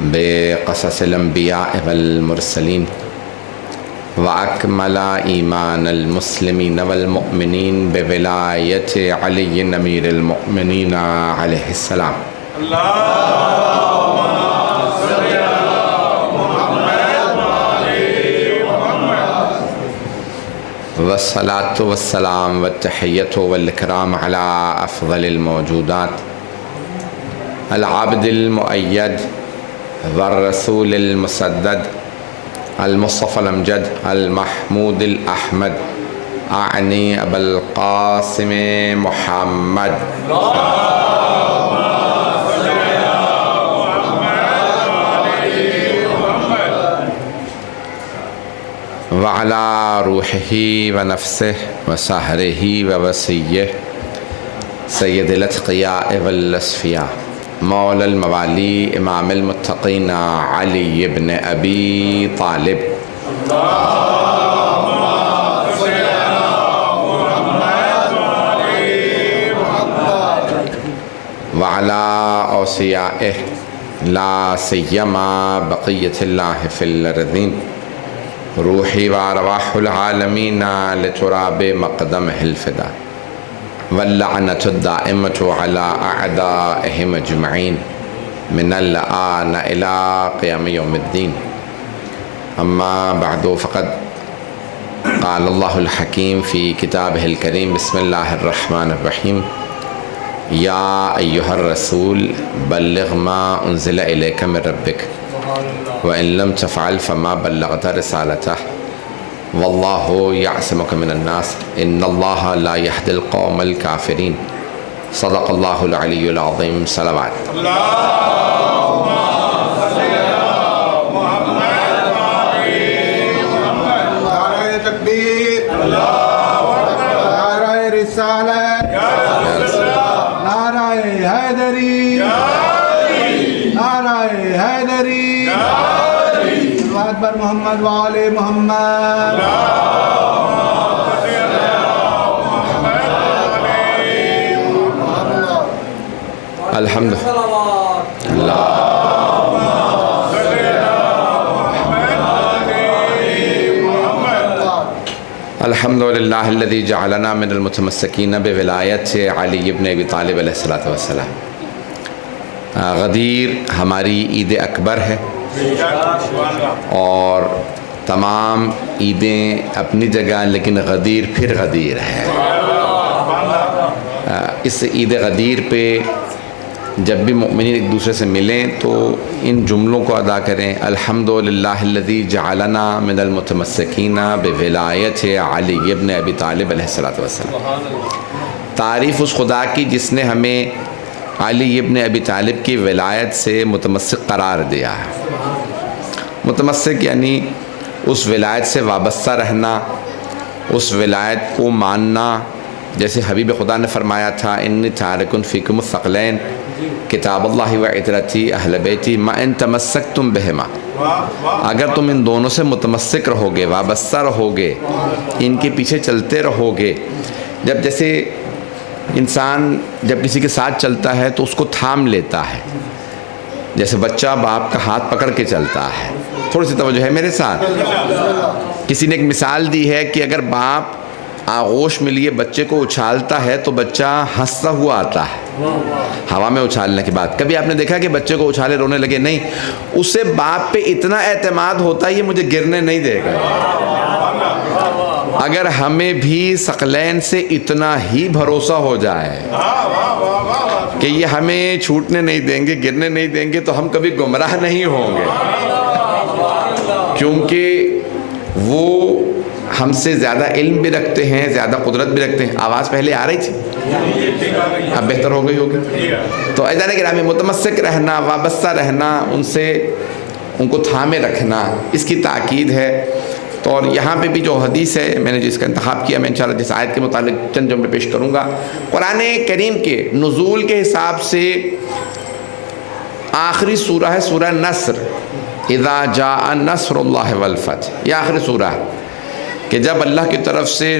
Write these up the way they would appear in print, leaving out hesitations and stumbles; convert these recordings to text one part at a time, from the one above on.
بقصص الانبیاء والمرسلین واکمل ایمان المسلمین والمؤمنین بولایت علی امیر المؤمنین علیہ السلام۔ والصلاة والسلام والتحیۃ والاکرام علی افضل الموجودات العبد المؤید والرسول المسدد المصطفى الامجد المحمود الاحمد اعنی ابا القاسم محمد وعلى روحه ونفسه وسهره ووصيه سید الاتقیاء والاصفیاء مولا الموالی امام المتقین علی ابن ابی طالب وعلی اوصیائه لا سیما بقیت اللہ فی الارضین روحی وارواح العالمین لتراب مقدمہ الفدا واللعنة الدائمة على أعدائهم أجمعين من الآن إلى قيام يوم الدين. أما بعد فقد قال الله الحكيم في كتابه الكريم بسم الله الرحمن الرحيم يا أيها الرسول بلغ ما أنزل إليك من ربك وإن لم تفعل فما بلغت رسالته واللہ یعصمک من الناس ان اللہ لا یہدی القوم الکافرین صدق اللہ العلی العظیم صلوات۔ نعرہ تکبیر، نعرہ رسالت، نعرہ حیدری، نعرہ حیدری، بر محمد وآل محمد۔ الحمد الحمدللہ الذی جعلنا من المتمسکین بولایت علی ابن ابی طالب علیہ السلام۔ غدیر ہماری عید اکبر ہے اور تمام عیدیں اپنی جگہ، لیکن غدیر پھر غدیر ہے۔ اس عید غدیر پہ جب بھی مومنین ایک دوسرے سے ملیں تو ان جملوں کو ادا کریں، الحمدللہ الذی جعلنا من المتمسکین بولایت علی ابن ابی طالب علیہ السلام۔ تعریف اس خدا کی جس نے ہمیں علی ابن ابی طالب کی ولایت سے متمسک قرار دیا ہے۔ متمسک یعنی اس ولایت سے وابستہ رہنا، اس ولایت کو ماننا، جیسے حبیب خدا نے فرمایا تھا انی تارک فیکم الثقلین کتاب اللہ و عطرتی اہل بیتی ما ان تمسکتم بہما، اگر تم ان دونوں سے متمسک رہو گے، وابستہ رہو گے، ان کے پیچھے چلتے رہو گے۔ جیسے انسان جب کسی کے ساتھ چلتا ہے تو اس کو تھام لیتا ہے، جیسے بچہ باپ کا ہاتھ پکڑ کے چلتا ہے۔ تھوڑی سی توجہ ہے میرے ساتھ۔ کسی نے ایک مثال دی ہے کہ اگر باپ آغوش میں لیے بچے کو اچھالتا ہے تو بچہ ہنستا ہوا آتا ہے ہوا میں اچھالنے کے بعد۔ کبھی آپ نے دیکھا کہ بچے کو اچھالے رونے لگے؟ نہیں، اسے باپ پہ اتنا اعتماد ہوتا ہے یہ مجھے گرنے نہیں دے گا۔ اگر ہمیں بھی ثقلین سے اتنا ہی بھروسہ ہو جائے کہ یہ ہمیں چھوٹنے نہیں دیں گے، گرنے نہیں دیں گے، تو ہم کبھی گمراہ نہیں ہوں گے، کیونکہ وہ ہم سے زیادہ علم بھی رکھتے ہیں، زیادہ قدرت بھی رکھتے ہیں۔ آواز پہلے آ رہی تھی، اب بہتر ہو گئی ہوگی۔ تو ایسا کہ ہمیں متمسک رہنا، وابستہ رہنا، ان سے ان کو تھامے رکھنا، اس کی تاکید ہے۔ تو اور یہاں پہ بھی جو حدیث ہے میں نے جس کا انتخاب کیا، میں انشاءاللہ جس آیت کے متعلق چند جملے پیش کروں گا۔ قرآن کریم کے نزول کے حساب سے آخری سورہ ہے سورہ نصر، اذا جاء نصر اللہ والفتح، یہ آخری سورہ ہے کہ جب اللہ کی طرف سے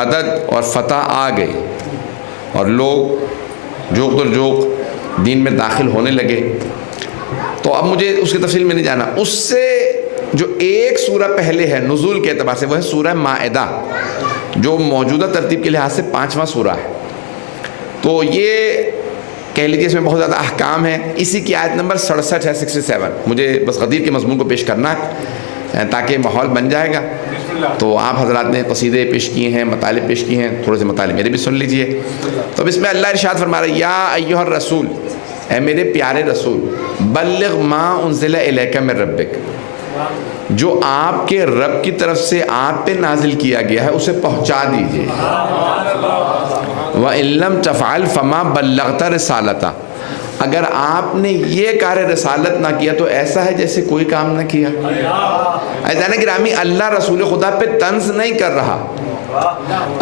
مدد اور فتح آ گئی اور لوگ جوق در جوق دین میں داخل ہونے لگے، تو اب مجھے اس کی تفصیل میں نہیں جانا. اس سے جو ایک سورہ پہلے ہے نزول کے اعتبار سے وہ ہے سورہ مائدہ، جو موجودہ ترتیب کے لحاظ سے 5واں سورہ ہے. تو یہ کہہ لیجیے اس میں بہت زیادہ احکام ہیں. اسی کی آیت نمبر 67 ہے 67. مجھے بس غدیر کے مضمون کو پیش کرنا ہے تاکہ ماحول بن جائے گا. تو آپ حضرات نے قصیدے پیش کیے ہیں، مطالب پیش کیے ہیں، تھوڑے سے مطالب میرے بھی سن لیجئے. تو بسم اللہ ارشاد فرما رہا ہے یا ایھا الرسول، اے میرے پیارے رسول، بلغ ما انزل الیک من ربک، جو آپ کے رب کی طرف سے آپ پہ نازل کیا گیا ہے اسے پہنچا دیجئے. وَإِن لَّمْ تَفْعَلْ فَمَا بَلَّغْتَ رِسَالَتَهُ، اگر آپ نے یہ کار رسالت نہ کیا تو ایسا ہے جیسے کوئی کام نہ کیا. عزیزان گرامی، اللہ رسول خدا پہ طنز نہیں کر رہا.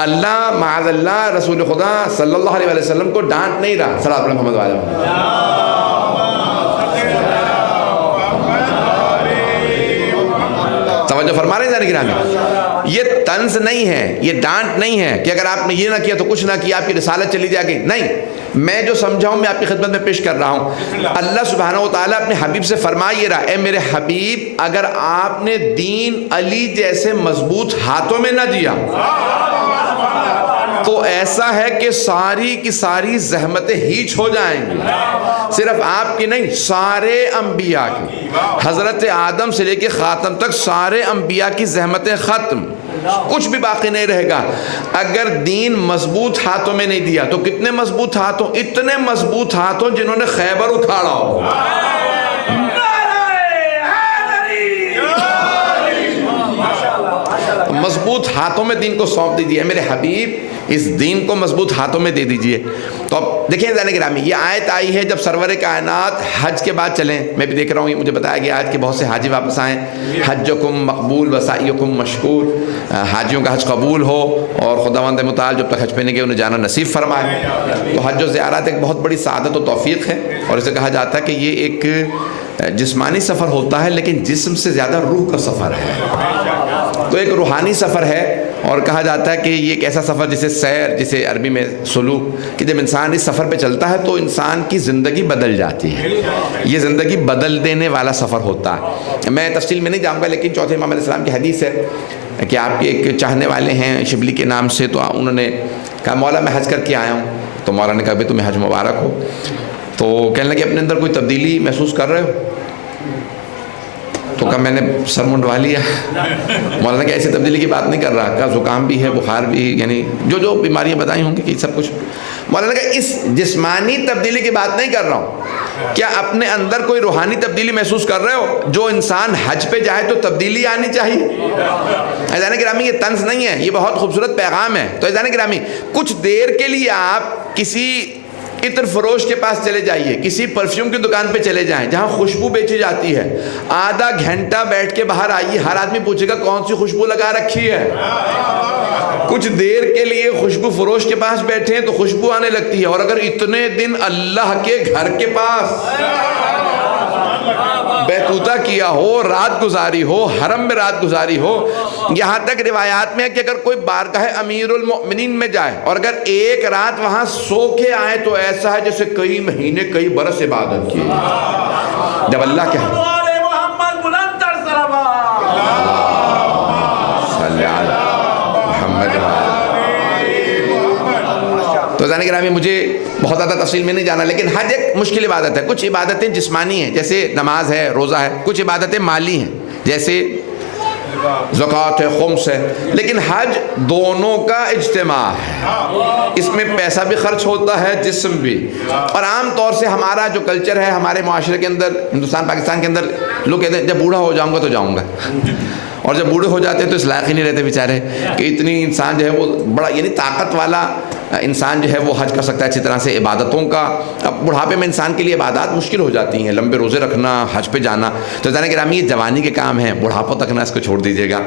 اللہ معاذ اللہ رسول خدا صلی اللہ علیہ وسلم کو ڈانٹ نہیں رہا. صلی اللہ علیہ محمد وآلہ. توجہ فرما رہے ہیں عزیزان گرامی، یہ طنز نہیں ہے، یہ ڈانٹ نہیں ہے کہ اگر آپ نے یہ نہ کیا تو کچھ نہ کیا آپ کی رسالت چلی جائے گی. نہیں، میں جو سمجھاؤں میں آپ کی خدمت میں پیش کر رہا ہوں. اللہ سبحانہ و تعالیٰ اپنے حبیب سے فرما یہ رہا، اے میرے حبیب، اگر آپ نے دین علی جیسے مضبوط ہاتھوں میں نہ دیا تو ایسا ہے کہ ساری کی ساری زحمتیں ہیچ ہو جائیں گی. صرف آپ کی نہیں، سارے انبیاء کی، حضرت آدم سے لے کے خاتم تک سارے انبیاء کی زحمتیں ختم، کچھ بھی باقی نہیں رہے گا. اگر دین مضبوط ہاتھوں میں نہیں دیا تو کتنے مضبوط ہاتھوں؟ اتنے مضبوط ہاتھوں جنہوں نے خیبر اکھاڑا ہو. مضبوط ہاتھوں میں دین کو سونپ دیجیے. میرے حبیب اس دین کو مضبوط ہاتھوں میں دے دیجیے. تو اب دیکھیں عزیزان گرامی، یہ آیت آئی ہے جب سرور کائنات حج کے بعد چلیں. میں بھی دیکھ رہا ہوں، یہ مجھے بتایا گیا آج کے بہت سے حاجی واپس آئیں. حجکم مقبول وسعیکم مشکور، حاجیوں کا حج قبول ہو اور خداوند متعال جب تک حج پہ نہیں گئے انہیں جانا نصیب فرمائے. تو حج و زیارت ایک بہت بڑی سعادت و توفیق ہے، اور اسے کہا جاتا ہے کہ یہ ایک جسمانی سفر ہوتا ہے لیکن جسم سے زیادہ روح کا سفر ہے. تو ایک روحانی سفر ہے، اور کہا جاتا ہے کہ یہ ایک ایسا سفر جسے سیر، جسے عربی میں سلوک، کہ جب انسان اس سفر پہ چلتا ہے تو انسان کی زندگی بدل جاتی ہے. یہ زندگی بدل دینے والا سفر ہوتا ہے. میں تفصیل میں نہیں جاؤں گا، لیکن چوتھے امام علیہ السلام کی حدیث ہے کہ آپ کے ایک چاہنے والے ہیں شبلی کے نام سے، تو انہوں نے کہا مولا میں حج کر کے آیا ہوں. تو مولا نے کہا بھائی تمہیں حج مبارک ہو. تو کہنے لگے اپنے اندر کوئی تبدیلی محسوس کر رہے ہو؟ تو کہا میں نے سر منڈوا لیا. مولانا کہ ایسی تبدیلی کی بات نہیں کر رہا، کہا زکام بھی ہے، بخار بھی، یعنی جو بیماریاں بتائی ہوں گی کہ سب کچھ. مولانا کہ اس جسمانی تبدیلی کی بات نہیں کر رہا ہوں، کیا اپنے اندر کوئی روحانی تبدیلی محسوس کر رہے ہو؟ جو انسان حج پہ جائے تو تبدیلی آنی چاہیے. عزیزان گرامی، یہ طنز نہیں ہے، یہ بہت خوبصورت پیغام ہے. تو عزیزان گرامی، کچھ دیر کے لیے آپ کسی عطر فروش کے پاس چلے جائیے، کسی پرفیوم کی دکان پہ چلے جائیں جہاں خوشبو بیچی جاتی ہے. آدھا گھنٹہ بیٹھ کے باہر آئیے، ہر آدمی پوچھے گا کون سی خوشبو لگا رکھی ہے. کچھ دیر کے لیے خوشبو فروش کے پاس بیٹھے ہیں تو خوشبو آنے لگتی ہے، اور اگر اتنے دن اللہ کے گھر کے پاس بیتوتا کیا ہو، رات گزاری ہو، حرم میں رات گزاری ہو، یہاں تک روایات میں ہے کہ اگر کوئی بارگاہ امیر المؤمنین میں جائے اور اگر ایک رات وہاں سو کے آئے تو ایسا ہے جیسے کئی مہینے کئی برس عبادت کی. جب اللہ کے تو جانے گرامی مجھے بہت زیادہ تفصیل میں نہیں جانا، لیکن حج ایک مشکل عبادت ہے. کچھ عبادتیں جسمانی ہیں جیسے نماز ہے، روزہ ہے. کچھ عبادتیں مالی ہیں جیسے زکوٰۃ ہے، خمس ہے. لیکن حج دونوں کا اجتماع ہے، اس میں پیسہ بھی خرچ ہوتا ہے، جسم بھی. اور عام طور سے ہمارا جو کلچر ہے ہمارے معاشرے کے اندر، ہندوستان پاکستان کے اندر، لوگ کہتے ہیں جب بوڑھا ہو جاؤں گا تو جاؤں گا. اور جب بوڑھے ہو جاتے ہیں تو اس لائق ہی نہیں رہتے بیچارے کہ اتنی انسان جو ہے وہ بڑا، یعنی طاقت والا انسان جو ہے وہ حج کر سکتا ہے اچھی طرح سے عبادتوں کا. اب بڑھاپے میں انسان کے لیے عبادات مشکل ہو جاتی ہیں، لمبے روزے رکھنا، حج پہ جانا. تو عزیزان گرامی یہ جوانی کے کام ہیں، بڑھاپوں تک نہ اس کو چھوڑ دیجیے گا.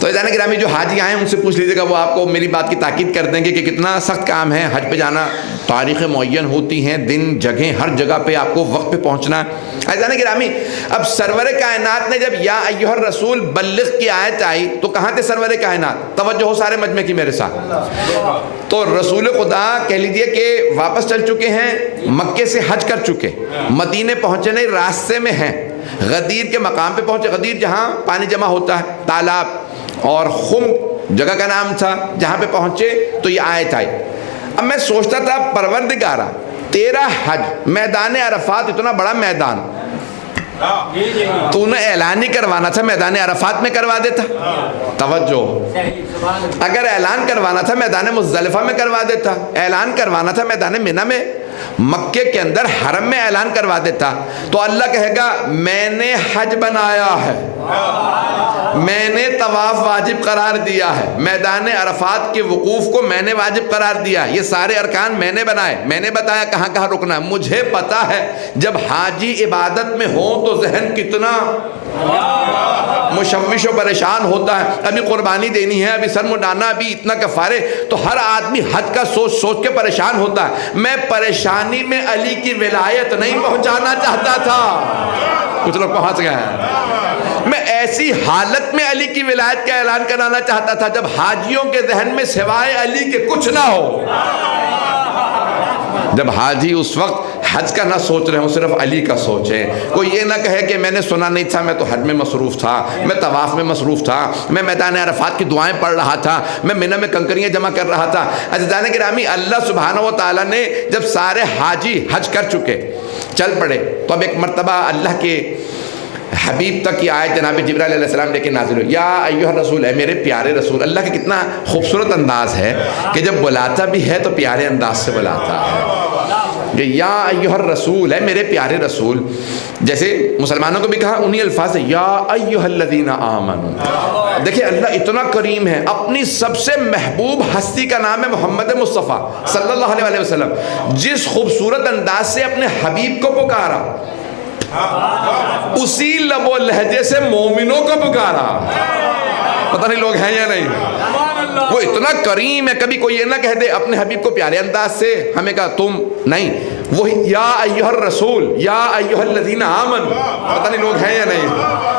تو عزیزان گرامی جو حاجی آئے ہیں ان سے پوچھ لیجیے گا، وہ آپ کو میری بات کی تاکید کر دیں گے کہ کتنا سخت کام ہے حج پہ جانا. تاریخیں معین ہوتی ہیں، دن، جگہیں، ہر جگہ پہ آپ کو وقت پہ پہنچنا ہے. عزیزان گرامی، اب سرور کائنات نے جب یا ایھا الرسول بلغ کی آیت آئی تو کہاں تھے سرور کائنات؟ توجہ ہو سارے مجمع کی میرے ساتھ۔ تو رسول خدا کہہ لیجئے کہ واپس چل چکے ہیں، مکے سے حج کر چکے، مدینے پہنچے نہیں، راستے میں ہیں، غدیر کے مقام پہ پہنچے۔ غدیر جہاں پانی جمع ہوتا ہے، تالاب، اور خم جگہ کا نام تھا، جہاں پہ پہنچے تو یہ آیت آئی۔ اب میں سوچتا تھا پروردگارہ تیرا حج، میدان عرفات اتنا بڑا میدان، تو نے اعلان ہی کروانا تھا میدان عرفات میں کروا دیتا۔ توجہ، اگر اعلان کروانا تھا میدان مزدلفہ میں کروا دیتا، اعلان کروانا تھا میدان منی میں، مکے کے اندر حرم میں اعلان کروا دیتا، تو اللہ کہے گا میں نے حج بنایا ہے، میں نے طواف واجب قرار دیا ہے، میدان عرفات کے وقوف کو میں نے واجب قرار دیا، یہ سارے ارکان میں نے بنائے، میں نے بتایا کہاں کہاں رکنا ہے۔ مجھے پتا ہے جب حاجی عبادت میں ہوں تو ذہن کتنا مشوش و پریشان ہوتا ہے، ابھی قربانی دینی ہے، ابھی سر مڈانا، ابھی اتنا کفارے، تو ہر آدمی حج کا سوچ سوچ کے پریشان ہوتا ہے۔ میں پریشانی میں علی کی ولایت نہیں پہنچانا چاہتا تھا، کچھ لوگ پہنچ گئے ہیں، میں ایسی حالت میں علی کی ولایت کا اعلان کرانا چاہتا تھا جب حاجیوں کے ذہن میں سوائے علی کے کچھ نہ ہو، جب حاجی اس وقت حج کا نہ سوچ رہے ہوں، صرف علی کا سوچیں۔ کوئی یہ نہ کہے کہ میں نے سنا نہیں تھا، میں تو حج میں مصروف تھا، میں طواف میں مصروف تھا، میں میدان عرفات کی دعائیں پڑھ رہا تھا، میں منی میں کنکریاں جمع کر رہا تھا۔ عزیزان گرامی، اللہ سبحانہ و تعالیٰ نے جب سارے حاجی حج کر چکے، چل پڑے، تو اب ایک مرتبہ اللہ کے حبیب تک یہ آیت جناب جبرائیل علیہ السلام لے کے نازل ہوئی، یا ایھا الرسول، اے میرے پیارے رسول۔ اللہ کا کتنا خوبصورت انداز ہے کہ جب بلاتا بھی ہے تو پیارے انداز سے بلاتا ہے، کہ یا ایھا الرسول، اے میرے پیارے رسول۔ جیسے مسلمانوں کو بھی کہا انہی الفاظ ہے، یا ایھا الذین آمنوا۔ دیکھیں اللہ اتنا کریم ہے، اپنی سب سے محبوب ہستی کا نام ہے محمد مصطفیٰ صلی اللہ علیہ وسلم، جس خوبصورت انداز سے اپنے حبیب کو پکارا، اسی لب و لہجے سے مومنوں کو پکارا۔ پتہ نہیں لوگ ہیں یا نہیں، وہ اتنا کریم ہے، کبھی کوئی یہ نہ کہہ دے اپنے حبیب کو پیارے انداز سے، ہمیں کہا تم نہیں، وہی یا ایھا الرسول، یا ایھا الذین آمنوا، پتہ نہیں لوگ ہیں یا نہیں۔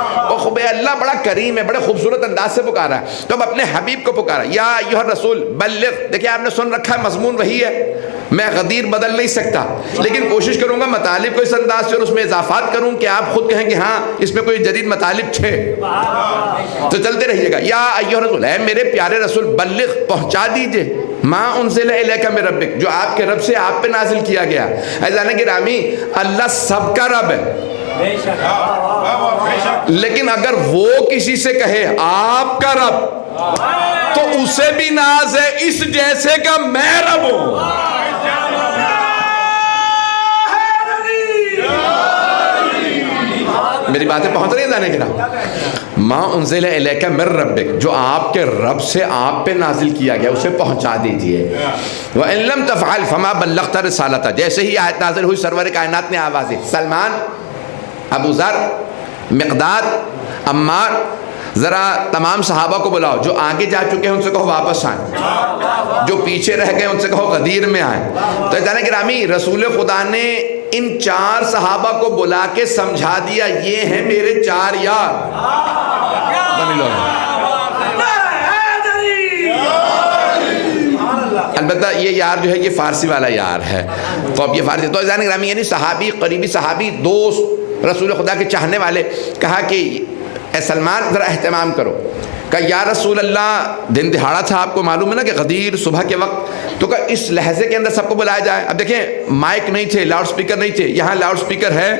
اللہ بڑا کریم ہے، بڑے خوبصورت انداز سے پکارا ہے، تو اب اپنے حبیب کو پکارا، یا ایھا الرسول بلغ۔ دیکھیں آپ نے سن رکھا ہے مضمون وہی ہے، میں غدیر بدل نہیں سکتا، لیکن کوشش کروں گا مطالب کو اس انداز سے اور اس میں اضافات کروں کہ آپ خود کہیں کہ ہاں اس میں کوئی جدید مطالب تھے، تو چلتے رہیے گا۔ یا ایھا الرسول، اے میرے پیارے رسول، بلغ، پہنچا دیجئے، ما انزل الیک من ربک، جو آپ کے رب سے آپ پہ نازل کیا گیا۔ عزیزان گرامی، اللہ سب کا رب ہے، لیکن اگر وہ کسی سے کہے آپ کا رب تو اسے بھی ناز ہے اس جیسے کا میں رب ہوں۔ میری باتیں پہنچ رہی ہیں جانے کے نام؟ ما انزل الیک من ربک، جو آپ کے رب سے آپ پہ نازل کیا گیا اسے پہنچا دیجئے۔ وَإِن لَمْ تَفْعَلْ فَمَا بَلَّغْتَ رِسَالَتَهُ، جیسے ہی آیت نازل ہوئی سرور کائنات نے آواز دی، سلمان، ابو ذر، مقداد، عمار، ذرا تمام صحابہ کو بلاؤ، جو آگے جا چکے ہیں ان سے کہو واپس آئیں، جو پیچھے رہ گئے ان سے کہو غدیر میں آئیں۔ تو عزیزان گرامی، رسول خدا نے ان 4 صحابہ کو بلا کے سمجھا دیا، یہ ہیں میرے 4 یار۔ البتہ یہ یار جو ہے یہ فارسی والا یار ہے، تو اب یہ فارسی، تو عزیزان گرامی یعنی صحابی، قریبی صحابی، دوست، رسول خدا کے چاہنے والے، کہا کہ اے سلمان ذرا اہتمام کرو۔ کہا یا رسول اللہ، دن دہاڑا تھا، آپ کو معلوم ہے نا کہ غدیر صبح کے وقت، تو کہا اس لہجے کے اندر سب کو بلایا جائے۔ اب دیکھیں مائک نہیں تھے، لاؤڈ سپیکر نہیں تھے، یہاں لاؤڈ سپیکر ہے،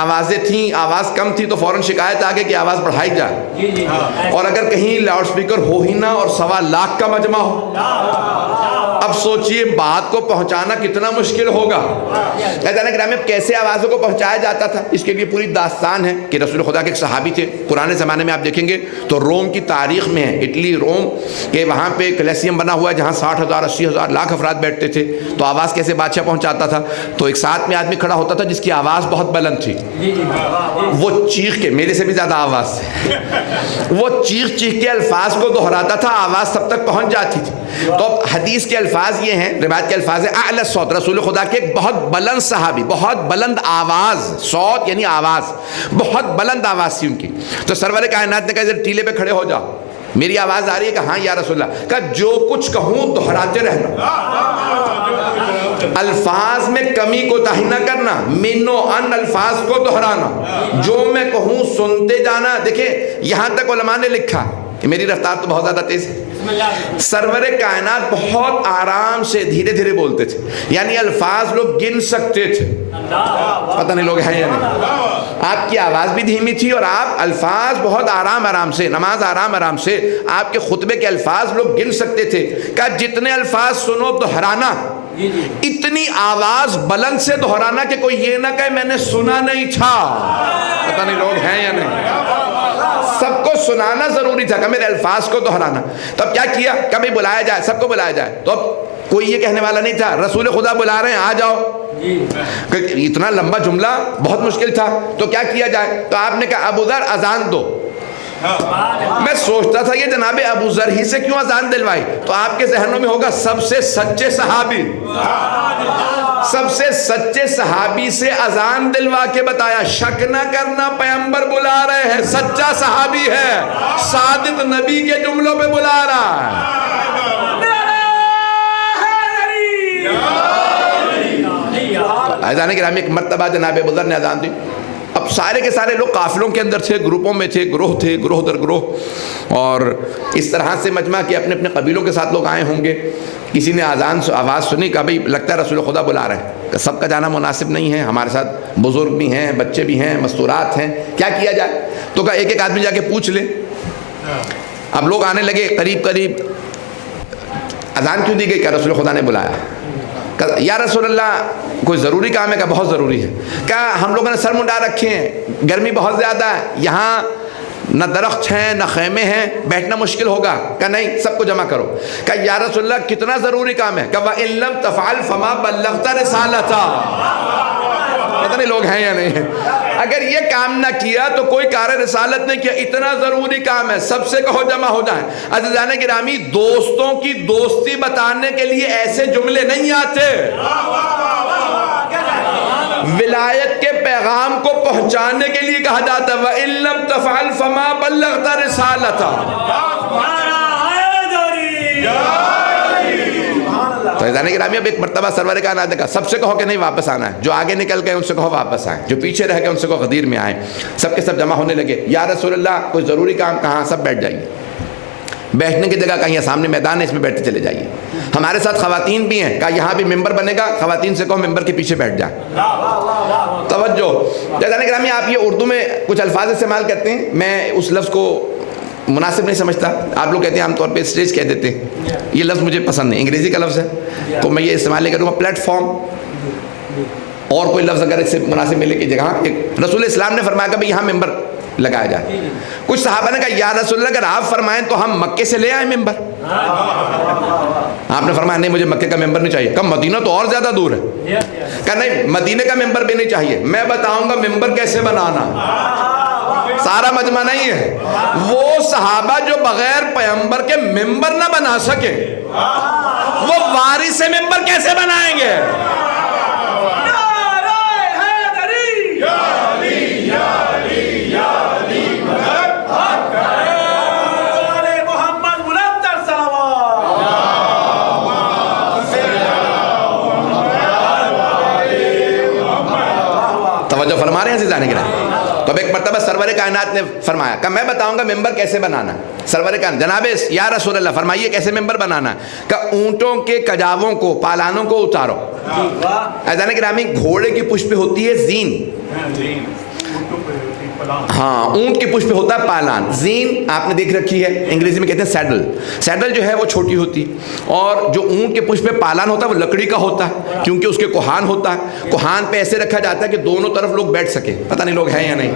آوازیں تھیں، آواز کم تھی تو فوراً شکایت آگے کہ آواز بڑھائی جائے، اور اگر کہیں لاؤڈ سپیکر ہو ہی نہ اور 1.25 لاکھ کا مجمع ہو، اب سوچئے بات کو پہنچانا کتنا مشکل ہوگا۔ عزیزان گرامی، اب کیسے آوازوں کو پہنچایا جاتا تھا، اس کے لیے پوری داستان ہے کہ رسول خدا کے ایک صحابی تھے، پرانے زمانے میں آپ دیکھیں گے تو روم کی تاریخ میں ہے، اٹلی، روم، کہ وہاں پہ کلیسیم بنا ہوا ہے جہاں 60,000 80,000 لاکھ افراد بیٹھتے تھے، تو آواز کیسے بادشاہ پہنچاتا تھا؟ تو ایک ساتھ میں آدمی کھڑا ہوتا تھا جس کی آواز بہت بلند تھی، وہ چیخ کے، میرے سے بھی زیادہ آواز سے، وہ چیخ چیخ کے الفاظ کو دہراتا تھا، آواز سب تک پہنچ جاتی تھی۔ تو اب حدیث کے الفاظ الفاظ یہ ہیں، روایت کے الفاظ ہیں اعلی الصوت، رسول خدا کے ایک بہت بلند صحابی، بہت بلند آواز، صوت یعنی آواز، بہت بلند آواز تھی ان کی. تو سرور کائنات نے کہا ادھر ٹیلے پہ کھڑے ہو جاؤ، میری آواز آ رہی ہے؟ کہ ہاں یا رسول اللہ. کہا جو کچھ کہوں دہراتے رہنا، الفاظ میں کمی کوتاہی نہ کرنا، من و ان الفاظ کو دہرانا، جو میں کہوں سنتے جانا. دیکھیں یہاں تک علماء نے لکھا کہ میری رفتار تو بہت زیادہ تیز ہے. سرور کائنات بہت آرام سے دھیرے دھیرے بولتے تھے، یعنی الفاظ لوگ گن سکتے تھے. پتہ نہیں لوگ ہیں یا نہیں. آپ کی آواز بھی دھیمی تھی اور آپ الفاظ بہت آرام آرام سے، نماز آرام آرام سے، آپ کے خطبے کے الفاظ لوگ گن سکتے تھے. کہ جتنے الفاظ سنو دہرانا، اتنی آواز بلند سے دہرانا کہ کوئی یہ نہ کہے میں نے سنا نہیں تھا. پتہ نہیں لوگ ہیں یا نہیں. سب کو سنانا ضروری تھا کہ میرے الفاظ کو دہرانا. تو اب کیا کیا؟ کبھی بلایا جائے، سب کو بلایا جائے. تو اب کوئی یہ کہنے والا نہیں تھا رسول خدا بلا رہے ہیں آ جاؤ. اتنا لمبا جملہ بہت مشکل تھا. تو کیا کیا جائے؟ تو آپ نے کہا ابو ذر اذان دو. میں سوچتا تھا یہ جناب ابو ذر ہی سے کیوں اذان دلوائی؟ تو آپ کے ذہنوں میں ہوگا سب سے سچے صحابی، سب سے سچے صحابی سے اذان دلوا کے بتایا. شک نہ کرنا پیغمبر بلا رہے ہیں، سچا صحابی ہے، صادق نبی کے جملوں پہ بلا رہا ہے. اذان گرامی ایک مرتبہ جناب ابو ذر نے اذان دی. اب سارے کے سارے لوگ قافلوں کے اندر تھے، گروپوں میں تھے، گروہ در گروہ، اور اس طرح سے مجمع کے اپنے اپنے قبیلوں کے ساتھ لوگ آئے ہوں گے. کسی نے آواز سنی کہ بھئی لگتا ہے رسول خدا بلا رہے ہیں. کہ سب کا جانا مناسب نہیں ہے، ہمارے ساتھ بزرگ بھی ہیں، بچے بھی ہیں، مستورات ہیں، کیا کیا جائے؟ تو کہا ایک ایک آدمی جا کے پوچھ لے. اب لوگ آنے لگے قریب قریب. اذان کیوں دی گئی؟ کہ رسول خدا نے بلایا. یا رسول اللہ کوئی ضروری کام ہے؟ کہ بہت ضروری ہے. کہا ہم لوگوں نے سر منڈا رکھے ہیں، گرمی بہت زیادہ ہے، یہاں نہ درخت ہیں نہ خیمے ہیں، بیٹھنا مشکل ہوگا. کہا نہیں سب کو جمع کرو. کہا یا رسول اللہ کتنا ضروری کام ہے؟ کہا وَإِن لَمْ تَفْعَلْ فَمَا بَلَّغْتَ رِسَالَتَهُ. پتہ نہیں لوگ ہیں یا نہیں ہیں. اگر یہ کام نہ کیا تو کوئی کار رسالت نہیں کیا. اتنا ضروری کام ہے، سب سے کہو جمع ہو جائیں. عزیزان گرامی دوستوں کی دوستی بتانے کے لیے ایسے جملے نہیں آتے. ولایت کے پیغام کو پہنچانے کے لیے کہا جاتا ہے وَإِن لَمْ تَفْعَلْ فَمَا بَلَّغْتَ رِسَالَتَهُ. تو عزیزان گرامی اب ایک مرتبہ سرور کائنات نے کہا سب سے کہو کہ نہیں واپس آنا ہے. جو آگے نکل گئے ان سے کہو واپس آئیں، جو پیچھے رہ گئے ان سے کہو غدیر میں آئیں. سب کے سب جمع ہونے لگے. یا رسول اللہ کوئی ضروری کام؟ کہاں؟ سب بیٹھ جائیے. بیٹھنے کی جگہ کہیں سامنے میدان ہے، اس میں بیٹھتے چلے جائیے. ہمارے ساتھ خواتین بھی ہیں، کہا یہاں بھی ممبر بنے گا، خواتین سے کہو ممبر کے پیچھے بیٹھ جائیں. توجہ. عزیزان گرامی آپ یہ اردو میں کچھ الفاظ استعمال کرتے ہیں، میں اس لفظ کو مناسب نہیں سمجھتا. آپ لوگ کہتے ہیں عام طور پہ اسٹیج کہہ دیتے ہیں، یہ لفظ مجھے پسند نہیں، انگریزی کا لفظ ہے تو میں یہ استعمال نہیں کروں گا. پلیٹ فارم اور کوئی لفظ اگر اس سے مناسب ملے کی جگہ. ایک رسول اسلام نے فرمایا کہ بھئی یہاں ممبر لگایا جائے. کچھ صحابہ نے کہا یا رسول اللہ اگر آپ فرمائیں تو ہم مکے سے لے آئیں ممبر. آپ نے فرمایا نہیں مجھے مکے کا ممبر نہیں چاہیے. کہا مدینہ تو اور زیادہ دور ہے. کہا نہیں مدینے کا ممبر بھی نہیں چاہیے، میں بتاؤں گا ممبر کیسے بنانا. سارا مجمع نہیں ہے. وہ صحابہ جو بغیر پیغمبر کے ممبر نہ بنا سکے وہ وارث ممبر کیسے بنائیں گے؟ توجہ فرما رہے ہیں عزیزان گرامی. تو اب ایک مرتبہ سرور کائنات نے فرمایا کہ میں بتاؤں گا ممبر کیسے بنانا. سرور کائنات جناب یا رسول اللہ فرمائیے کیسے ممبر بنانا. کہ اونٹوں کے کجاووں کو، پالانوں کو اتارو. عزیزان گرامی گھوڑے کی پشت پہ ہوتی ہے زین، ہاں اونٹ کی پشت پہ ہوتا ہے پالان. زین آپ نے دیکھ رکھی ہے، انگریزی میں کہتے ہیں سیڈل. سیڈل جو ہے وہ چھوٹی ہوتی، اور جو اونٹ کے پشت پہ پالان ہوتا ہے وہ لکڑی کا ہوتا ہے کیونکہ اس کے کوہان ہوتا ہے. کوہان پہ ایسے رکھا جاتا ہے کہ دونوں طرف لوگ بیٹھ سکے. پتہ نہیں لوگ ہیں یا نہیں.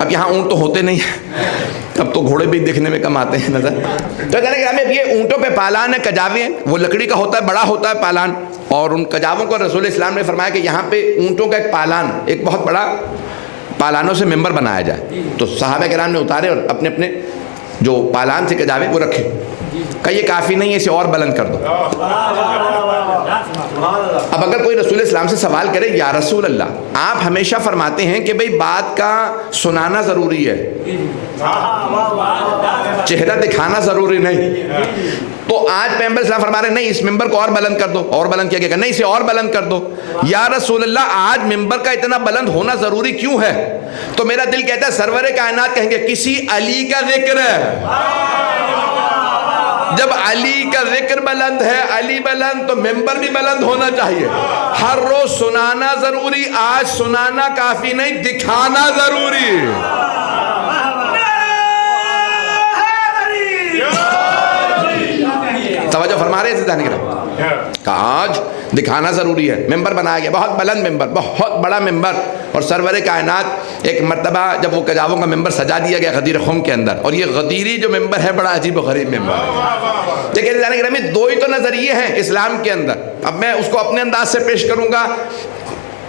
اب یہاں اونٹ تو ہوتے نہیں ہیں، اب تو گھوڑے بھی دیکھنے میں کم آتے ہیں نظر. تو کہنے کہ ہمیں یہ اونٹوں پہ پالان ہے، کجاوے ہیں، وہ لکڑی کا ہوتا ہے، بڑا ہوتا ہے پالان. اور ان کجاووں کو رسول اسلام نے فرمایا کہ یہاں پہ اونٹوں کا ایک پالان، ایک بہت بڑا پالانوں سے ممبر بنایا جائے. تو صحابہ کرام نے اتارے اور اپنے اپنے جو پالان سے کجاوے وہ رکھے. کہ یہ کافی نہیں ہے، اسے اور بلند کر دو۔ اب اگر کوئی رسول اسلام سے سوال کرے یا رسول اللہ آپ ہمیشہ فرماتے ہیں کہ بھئی بات کا سنانا ضروری ہے، چہرہ دکھانا ضروری نہیں، تو آج پیغمبر اسلام فرما رہے ہیں نہیں اس ممبر کو اور بلند کر دو، اور بلند کیا گیا، نہیں اسے اور بلند کر دو۔ یا رسول اللہ آج ممبر کا اتنا بلند ہونا ضروری کیوں ہے؟ تو میرا دل کہتا ہے سرور کائنات کہیں گے کسی علی کا ذکر ہے، جب علی کا ذکر بلند ہے، علی بلند، تو ممبر بھی بلند ہونا چاہیے۔ ہر روز سنانا ضروری، آج سنانا کافی نہیں، دکھانا ضروری۔ توجہ فرما رہے ہیں سیدھا کہ آج دکھانا ضروری ہے۔ ممبر بنایا گیا، بہت بلند ممبر، بہت بڑا ممبر، اور سرور کائنات ایک مرتبہ جب وہ کجاووں کا ممبر سجا دیا گیا غدیر خم کے اندر، اور یہ غدیری جو ممبر ہے بڑا عجیب و غریب ممبر ہے۔ لیکن جانے گرامی دو ہی تو نظریے ہیں اسلام کے اندر، اب میں اس کو اپنے انداز سے پیش کروں گا،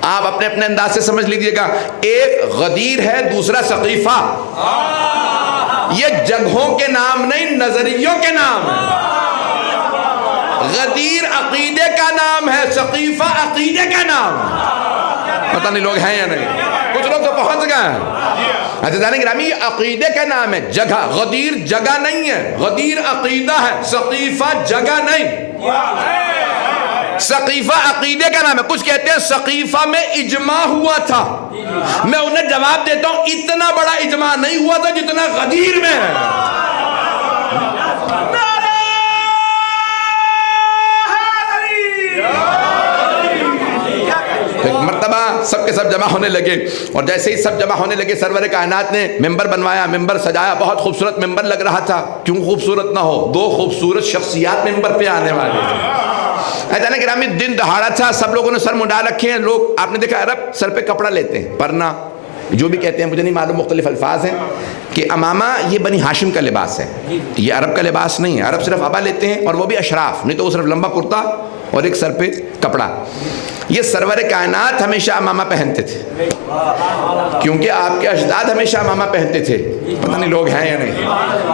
آپ اپنے اپنے انداز سے سمجھ لیجئے گا۔ ایک غدیر ہے، دوسرا سقیفہ۔ یہ جگہوں کے نام نہیں، نظریوں کے نام ہیں۔ غدیر عقیدے کا نام ہے، سقیفہ عقیدے کا نام ہے۔ پتہ نہیں لوگ ہیں یا نہیں، کچھ لوگ تو پہنچ گئے ہیں۔ عزیزان گرامی یہ عقیدے کا نام ہے، جگہ۔ غدیر جگہ نہیں ہے، غدیر عقیدہ ہے، سقیفہ جگہ نہیں۔ سقیفہ عقیدے کا نام ہے۔ کچھ کہتے ہیں سقیفہ میں اجماع ہوا تھا، میں انہیں جواب دیتا ہوں اتنا بڑا اجماع نہیں ہوا تھا جتنا غدیر میں ہے۔ ایک مرتبہ سب کے سب جمع ہونے لگے، اور جیسے ہی سب جمع ہونے لگے سرور کائنات نے ممبر بنوایا، ممبر سجایا، بہت خوبصورت ممبر لگ رہا تھا۔ کیوں خوبصورت نہ ہو، دو خوبصورت شخصیات ممبر پہ آنے والے تھے۔ جانے گرامی دن دہاڑا تھا، سب لوگوں نے سر منڈا رکھے ہیں۔ لوگ آپ نے دیکھا عرب سر پہ کپڑا لیتے ہیں، پرنا جو بھی کہتے ہیں مجھے نہیں معلوم، مختلف الفاظ ہیں، کہ امامہ یہ بنی ہاشم کا لباس ہے، یہ عرب کا لباس نہیں ہے۔ عرب صرف ابا لیتے ہیں، اور وہ بھی اشراف، نہیں تو وہ صرف لمبا کرتا اور ایک سر پہ کپڑا۔ یہ سرور کائنات ہمیشہ امامہ پہنتے تھے، کیونکہ آپ کے اجداد ہمیشہ امامہ پہنتے تھے۔ پتہ نہیں لوگ ہیں یا نہیں،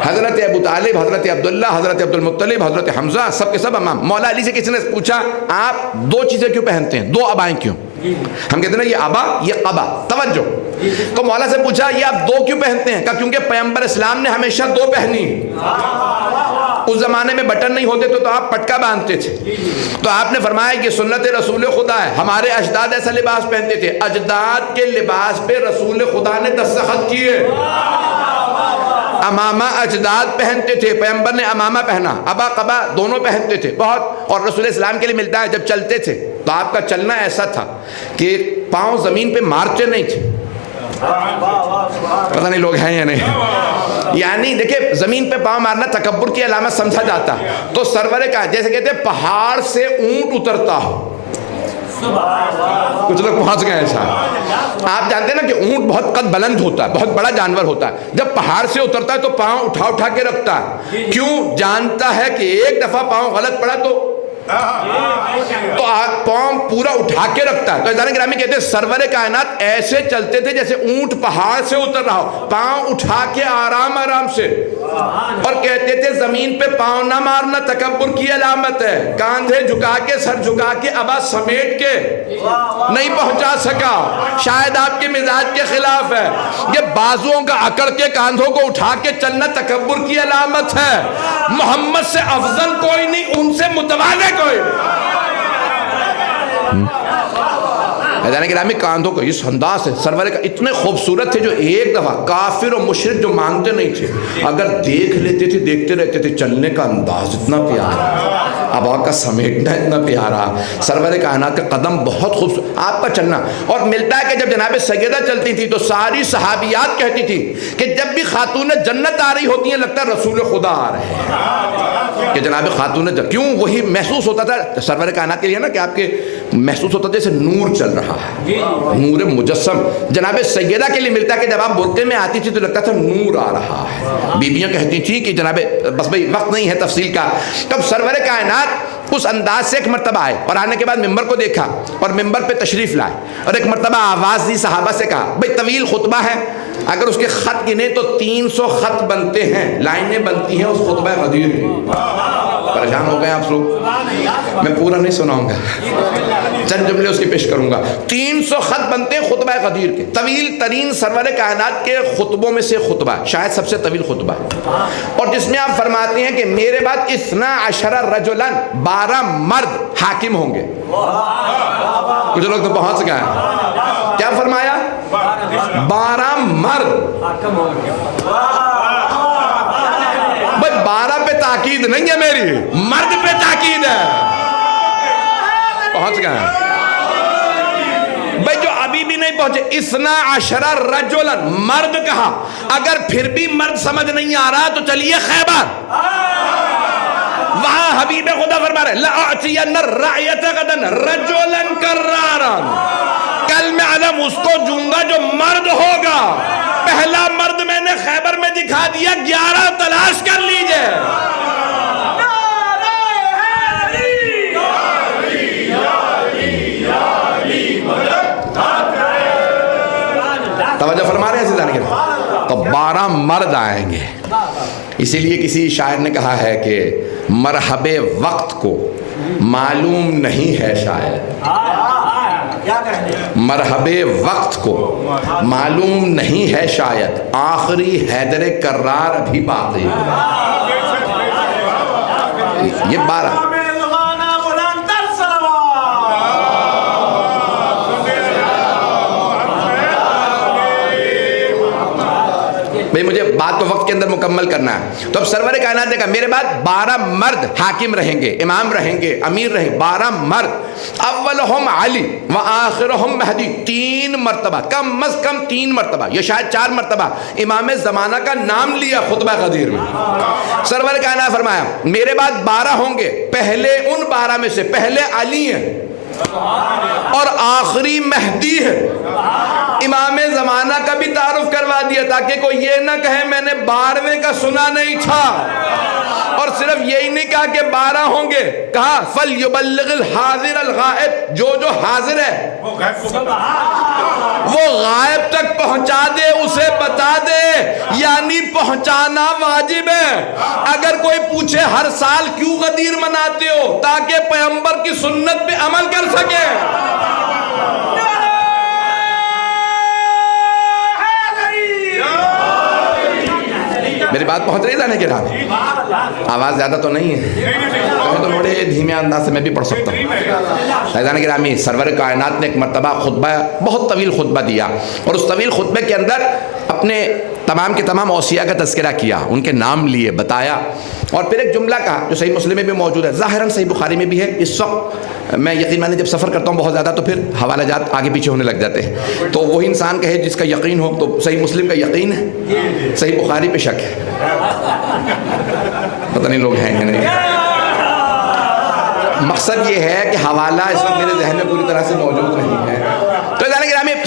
حضرت ابو طالب، حضرت عبداللہ، حضرت عبد المطلب، حضرت حمزہ، سب کے سب امام۔ مولا علی سے کسی نے پوچھا آپ دو چیزیں کیوں پہنتے ہیں، دو ابائیں کیوں؟ ہم کہتے ہیں یہ ابا یہ قبا، توجہ۔ تو مولا سے پوچھا یہ آپ دو کیوں پہنتے ہیں؟ کہا کیونکہ پیغمبر اسلام نے ہمیشہ دو پہنی۔ اس زمانے میں بٹن نہیں ہوتے تو آپ پٹکا باندھتے تھے، تو آپ نے فرمایا کہ سنت رسول خدا ہے، ہمارے اجداد ایسا لباس پہنتے تھے، اجداد کے لباس پہ رسول خدا نے دستخط کیے۔ امامہ اجداد پہنتے تھے، پیغمبر نے امامہ پہنا، ابا قبا دونوں پہنتے تھے بہت، اور رسول اسلام کے لیے ملتا ہے جب چلتے تھے تو آپ کا چلنا ایسا تھا کہ پاؤں زمین پہ مارتے نہیں تھے۔ پتہ نہیں لوگ ہیں یا نہیں، یعنی دیکھیں زمین پہ پاؤں مارنا تکبر کی علامت سمجھا جاتا، تو سرور کا جیسے کہتے ہیں پہاڑ سے اونٹ اترتا ہو، کچھ لوگ پہنچ گئے ایسا۔ آپ جانتے ہیں نا کہ اونٹ بہت قد بلند ہوتا ہے، بہت بڑا جانور ہوتا ہے، جب پہاڑ سے اترتا ہے تو پاؤں اٹھا اٹھا کے رکھتا ہے، کیوں؟ جانتا ہے کہ ایک دفعہ پاؤں غلط پڑا تو پاؤں پورا اٹھا کے رکھتا ہے۔ تو عزیزان گرامی کہتے ہیں سرور کائنات ایسے چلتے تھے جیسے اونٹ پہاڑ سے اتر رہا ہو، پاؤں اٹھا کے آرام آرام سے، اور کہتے تھے زمین پہ پاؤں نہ مارنا تکبر کی علامت ہے، کاندھے جھکا کے سر جھکا کے ابا سمیٹ کے نہیں پہنچا سکا، شاید آپ کے مزاج کے خلاف ہے۔ یہ بازوؤں کا اکڑ کے کاندھوں کو اٹھا کے چلنا تکبر کی علامت ہے۔ محمد سے افضل کوئی نہیں، ان سے متوازی کوئی گرامی کاندھوں کو اس انداز سے سرور کا اتنے خوبصورت تھے جو ایک دفعہ کافر و مشرک جو مانتے نہیں تھے اگر دیکھ لیتے تھے دیکھتے رہتے تھے، چلنے کا انداز اتنا پیارا، ابا کا سمیٹنا اتنا پیارا، سرور کائنات کا قدم بہت خوبصورت، آپ کا چلنا۔ اور ملتا ہے کہ جب جناب سیدہ چلتی تھی تو ساری صحابیات کہتی تھی کہ جب بھی خاتون جنت آ رہی ہوتی ہیں لگتا ہے رسول خدا آ رہے ہیں، کہ جناب خاتون کیوں؟ وہی محسوس ہوتا تھا سرور کائنات کے لیے نا کہ آپ کے محسوس ہوتا تھا جیسے نور چل رہا ہے، نور مجسم۔ جناب سیدہ کے لیے ملتا ہے کہ جب آپ برقعے میں آتی تھی تو لگتا تھا نور آ رہا ہے۔ بیبیاں کہتی تھی کہ جناب بس بھائی وقت نہیں ہے تفصیل کا، تب سرور کائنات اس انداز سے ایک مرتبہ آئے اور آنے کے بعد ممبر کو دیکھا اور ممبر پہ تشریف لائے، اور ایک مرتبہ آواز دی، صحابہ سے کہا بھائی طویل خطبہ ہے، اگر اس کے خط گنے تو 300 خط بنتے ہیں، لائنیں بنتی ہیں اس خطبہ غدیر کی۔ پریشان ہو گئے آپ لوگ؟ میں پورا نہیں سناؤں گا، چند جملے اس کی پیش کروں گا۔ 300 خط بنتے ہیں خطبہ غدیر کے، طویل ترین سرور کائنات کے خطبوں میں سے خطبہ، شاید سب سے طویل خطبہ ہے، اور جس میں آپ فرماتے ہیں کہ میرے بعد 12 رجلاً 12 مرد حاکم ہوں گے۔ کچھ لوگ تو پہنچ گئے ہیں، کیا فرمایا؟ 12 مرد۔ بھائی 12 پہ تاکید نہیں ہے میری، مرد پہ تاکید ہے۔ پہنچ گئے ہیں بھائی، جو ابھی بھی نہیں پہنچے، 12 رجلا، مرد کہا، اگر پھر بھی مرد سمجھ نہیں آ رہا تو چلیے خیبر، وہاں حبیب خدا فرما رہے لَأَعْتِيَنَّ الرَّعْيَةَ غَدًا رَجُلًا كَرَّارًا، کل میں علم اس کو دوں گا جو مرد ہوگا۔ پہلا مرد میں نے خیبر میں دکھا دیا، 11 تلاش کر لیجئے۔ توجہ فرما رہے ہیں عزیزان کرام؟ تو 12 مرد آئیں گے۔ اسی لیے کسی شاعر نے کہا ہے کہ مرحب وقت کو معلوم نہیں ہے شاید، مرحب وقت کو معلوم نہیں ہے شاید، آخری حیدر کرار ابھی باقی۔ یہ 12 بھئی مجھے بات کو وقت کے اندر مکمل کرنا ہے۔ تو اب سرور کائنات نے کہا میرے بعد 12 مرد حاکم رہیں گے، امام رہیں گے، امیر رہیں گے، 12 مرد، اولہم علی وآخرہم مہدی، 3 مرتبہ، کم از کم 3 مرتبہ، یہ شاید 4 مرتبہ امام زمانہ کا نام لیا خطبہ غدیر میں۔ سرور کائنات فرمایا میرے بعد 12 ہوں گے، پہلے ان 12 میں سے پہلے علی ہیں اور آخری مہدی ہے۔ امام زمانہ کا بھی تعارف کروا دیا تاکہ کوئی یہ نہ کہے میں نے 12ویں کا سنا نہیں تھا، اور صرف یہی نہیں کہا کہ 12 ہوں گے، کہا فَلْيُبَلِّغِ الْحَاضِرَ الْغَائِبِ، جو حاضر ہے وہ غائب تک پہنچا دے، اسے بتا دے، یعنی پہنچانا واجب ہے۔ اگر کوئی پوچھے ہر سال کیوں غدیر مناتے ہو، تاکہ پیغمبر کی سنت پہ عمل کر سکے۔ میری بات پہنچ رہی ہے نا کہ آواز زیادہ تو نہیں ہے، تو بڑے دھیمے انداز سے میں بھی پڑھ سکتا ہوں۔ فیضان گرامی، سرور کائنات نے ایک مرتبہ خطبہ، بہت طویل خطبہ دیا، اور اس طویل خطبے کے اندر اپنے تمام کے تمام اوصیاء کا تذکرہ کیا، ان کے نام لیے، بتایا، اور پھر ایک جملہ کہا جو صحیح مسلم میں بھی موجود ہے، ظاہراً صحیح بخاری میں بھی ہے۔ اس وقت میں یقین مانے جب سفر کرتا ہوں بہت زیادہ تو پھر حوالہ جات آگے پیچھے ہونے لگ جاتے ہیں، تو وہی انسان کہے جس کا یقین ہو، تو صحیح مسلم کا یقین ہے، صحیح بخاری پہ شک ہے، پتہ نہیں لوگ ہیں یا نہیں۔ مقصد یہ ہے کہ حوالہ اس وقت میرے ذہن میں پوری طرح سے موجود نہیں ہے، تو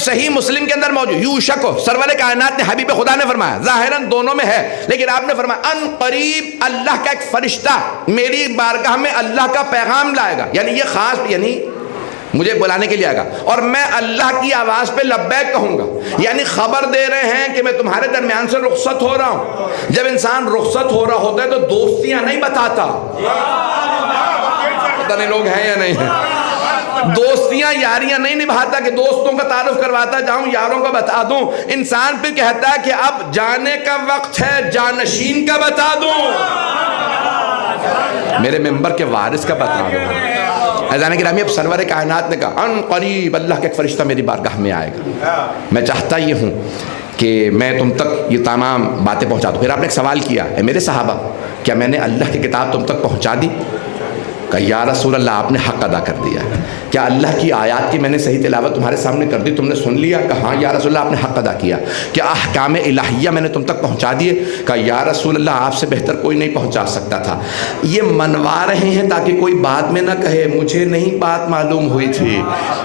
صحیح مسلم کے اندر موجود یوشک سرور کائنات نے حبیب خدا نے فرمایا، ظاہراً دونوں میں ہے، لیکن آپ نے فرمایا ان قریب اللہ کا ایک فرشتہ میری بارگاہ میں اللہ کا پیغام لائے گا، یعنی یہ خاص، یعنی مجھے بلانے کے لیے آئے گا، اور میں اللہ کی آواز پہ لبیک کہوں گا، یعنی خبر دے رہے ہیں کہ میں تمہارے درمیان سے رخصت ہو رہا ہوں۔ جب انسان رخصت ہو رہا ہوتا ہے تو دوستیاں نہیں بتاتا، پتہ نہیں لوگ ہیں یا نہیں ہیں، دوستیاں یاریاں نہیں نبھاتا کہ دوستوں کا تعارف کرواتا جاؤں، یاروں کا بتا دوں، انسان پھر کہتا ہے کہ اب جانے کا وقت ہے، جانشین کا بتا دوں، میرے ممبر کے وارث کا بتا دوں۔ عزیزان گرامی، اب سرور کائنات نے کہا ان قریب اللہ کا ایک فرشتہ میری بارگاہ میں آئے گا، میں چاہتا یہ ہوں کہ میں تم تک یہ تمام باتیں پہنچا دوں۔ پھر آپ نے ایک سوال کیا، اے میرے صحابہ کیا میں نے اللہ کی کتاب تم تک پہنچا دی؟ کہا یا رسول اللہ آپ نے حق ادا کر دیا، کیا اللہ کی آیات کی میں نے صحیح تلاوت تمہارے سامنے کر دی، تم نے سن لیا؟ کہا ہاں یا رسول اللہ آپ نے حق ادا کیا، کیا احکام الہیہ میں نے تم تک پہنچا دیے؟ کہا یا رسول اللہ آپ سے بہتر کوئی نہیں پہنچا سکتا تھا، یہ منوا رہے ہیں تاکہ کوئی بعد میں نہ کہے مجھے نہیں بات معلوم ہوئی تھی،